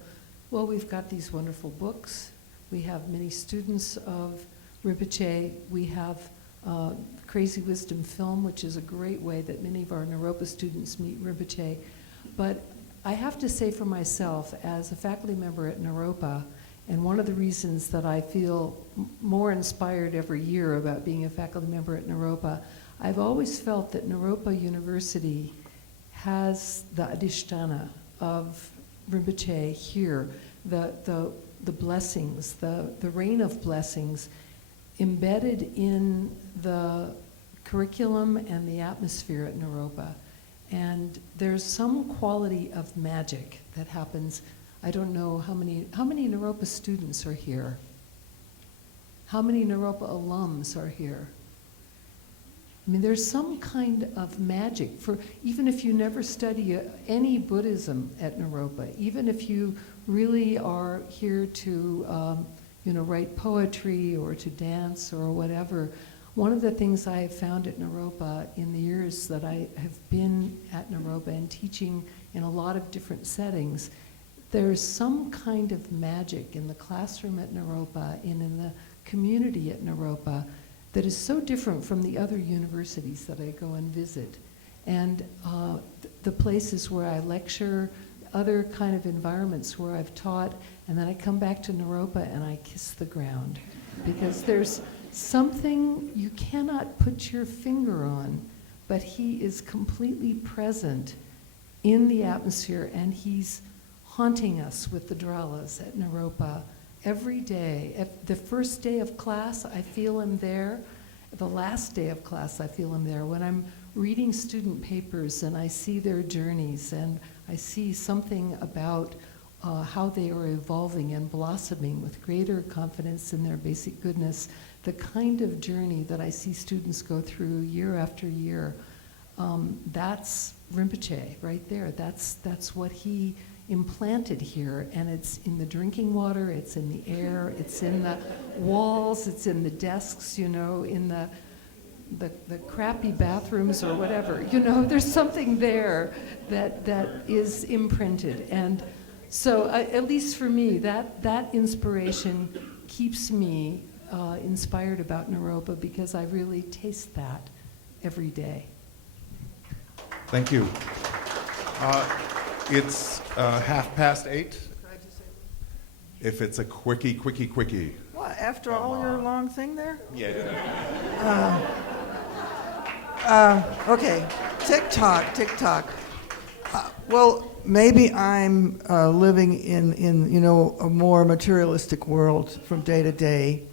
Well, we've got these wonderful books. We have many students of Rinpoche. We have Crazy Wisdom film, which is a great way that many of our Naropa students meet Rinpoche. But I have to say for myself, as a faculty member at Naropa, and one of the reasons that I feel more inspired every year about being a faculty member at Naropa, I've always felt that Naropa University has the adhisthana of Rinpoche here, the blessings, the rain of blessings embedded in the curriculum and the atmosphere at Naropa. And there's some quality of magic that happens. I don't know how many Naropa students are here. How many Naropa alums are here? I mean, there's some kind of magic for, even if you never study any Buddhism at Naropa, even if you really are here to, write poetry or to dance or whatever. One of the things I have found at Naropa in the years that I have been at Naropa and teaching in a lot of different settings, there's some kind of magic in the classroom at Naropa and in the community at Naropa that is so different from the other universities that I go and visit. And the places where I lecture, other kind of environments where I've taught, and then I come back to Naropa and I kiss the ground. Because there's something you cannot put your finger on, but he is completely present in the atmosphere, and he's haunting us with the dralas at Naropa every day. At the first day of class, I feel him there. The last day of class, I feel him there. When I'm reading student papers and I see their journeys and I see something about how they are evolving and blossoming with greater confidence in their basic goodness, the kind of journey that I see students go through year after year, that's Rinpoche right there. That's what he implanted here, and it's in the drinking water, it's in the air, it's in the walls, it's in the desks, you know, in the crappy bathrooms or whatever. You know, there's something there that is imprinted. And so, at least for me, that inspiration keeps me inspired about Naropa, because I really taste that every day. Thank you. It's 8:30. If it's a quickie. What, after all your long thing there? Yeah. Okay, tick-tock. Well, maybe I'm living in you know, a more materialistic world from day to day,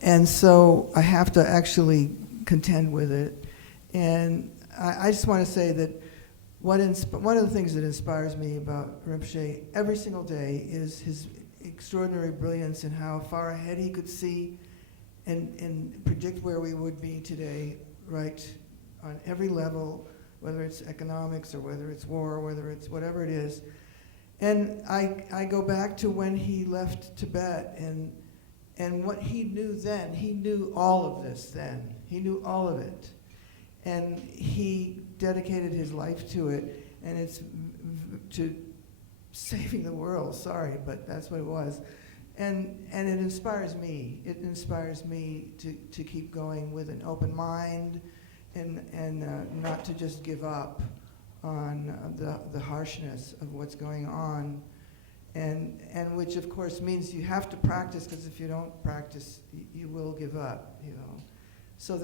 and so I have to actually contend with it. And I just want to say that one of the things that inspires me about Rinpoche every single day is his extraordinary brilliance and how far ahead he could see and predict where we would be today, right, on every level, whether it's economics or whether it's war, whether it's whatever it is. And I go back to when he left Tibet and what he knew then. He knew all of this then. He knew all of it. And he dedicated his life to it, and it's to saving the world, sorry, but that's what it was. And it inspires me. It inspires me to keep going with an open mind and not to just give up on the harshness of what's going on. And which, of course, means you have to practice, because if you don't practice, you will give up, you know. So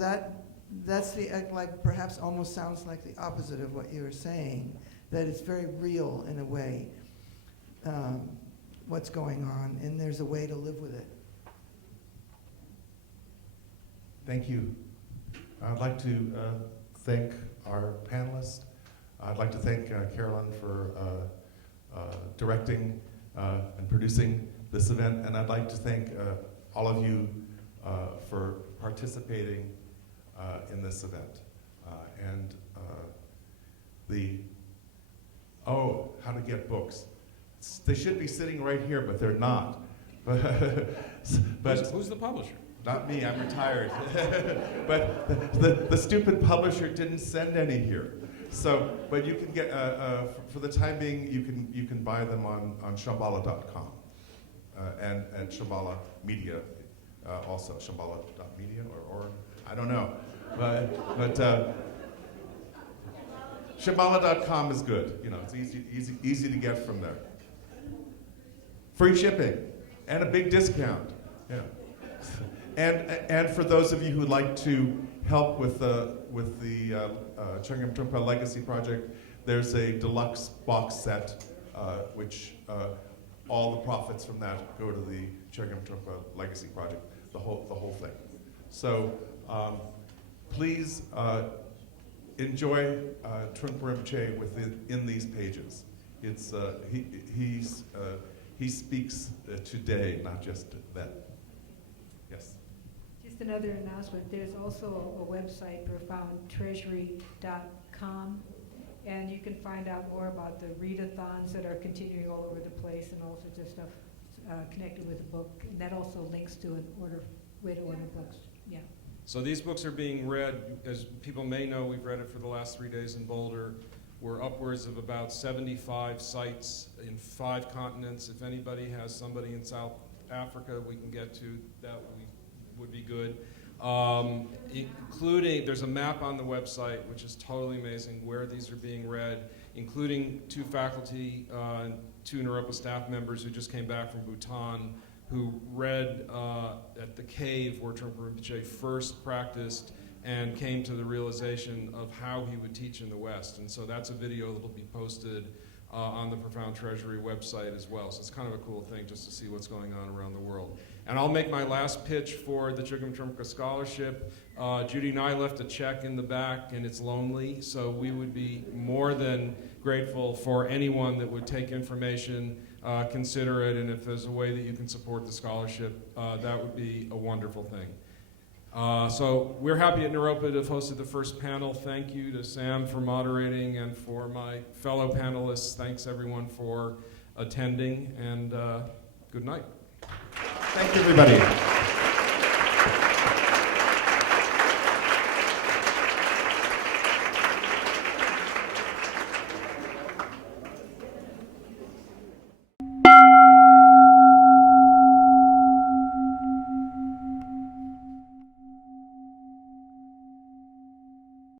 that's the, like, perhaps almost sounds like the opposite of what you were saying, that it's very real in a way, what's going on, and there's a way to live with it. Thank you. I'd like to thank our panelists. I'd like to thank Carolyn for directing and producing this event, and I'd like to thank all of you for participating in this event. How to get books. They should be sitting right here, but they're not. But who's the publisher? Not me, I'm retired. But the stupid publisher didn't send any here. So, but you can get, for the time being, you can buy them on Shambhala.com and Shambhala Media also. Shambhala.media or I don't know. But Shambhala.com is good. You know, it's easy to get from there. Free shipping and a big discount. Yeah. And for those of you who'd like to help with the Chogyam Trungpa Legacy Project, there's a deluxe box set, which all the profits from that go to the Chogyam Trungpa Legacy Project, the whole thing. So please enjoy Trungpa Rinpoche in these pages. It's he speaks today, not just then. Yes. Just another announcement. There's also a website, profoundtreasury.com, and you can find out more about the readathons that are continuing all over the place and all sorts of stuff connected with the book. And that also links to an way to order books. Yeah. So these books are being read, as people may know, we've read it for the last 3 days in Boulder. We're upwards of about 75 sites in 5 continents. If anybody has somebody in South Africa we can get to, that would be good. including, there's a map on the website, which is totally amazing, where these are being read, including 2 faculty, 2 Naropa staff members who just came back from Bhutan, who read at the cave where Trungpa Rinpoche first practiced and came to the realization of how he would teach in the West. And so that's a video that will be posted on the Profound Treasury website as well. So it's kind of a cool thing just to see what's going on around the world. And I'll make my last pitch for the Chogyam Trungpa Scholarship. Judy and I left a check in the back, and it's lonely, so we would be more than grateful for anyone that would take information, consider it, and if there's a way that you can support the scholarship, that would be a wonderful thing. So we're happy at Naropa to have hosted the first panel. Thank you to Sam for moderating, and for my fellow panelists, thanks everyone for attending, and good night. Thank you, everybody.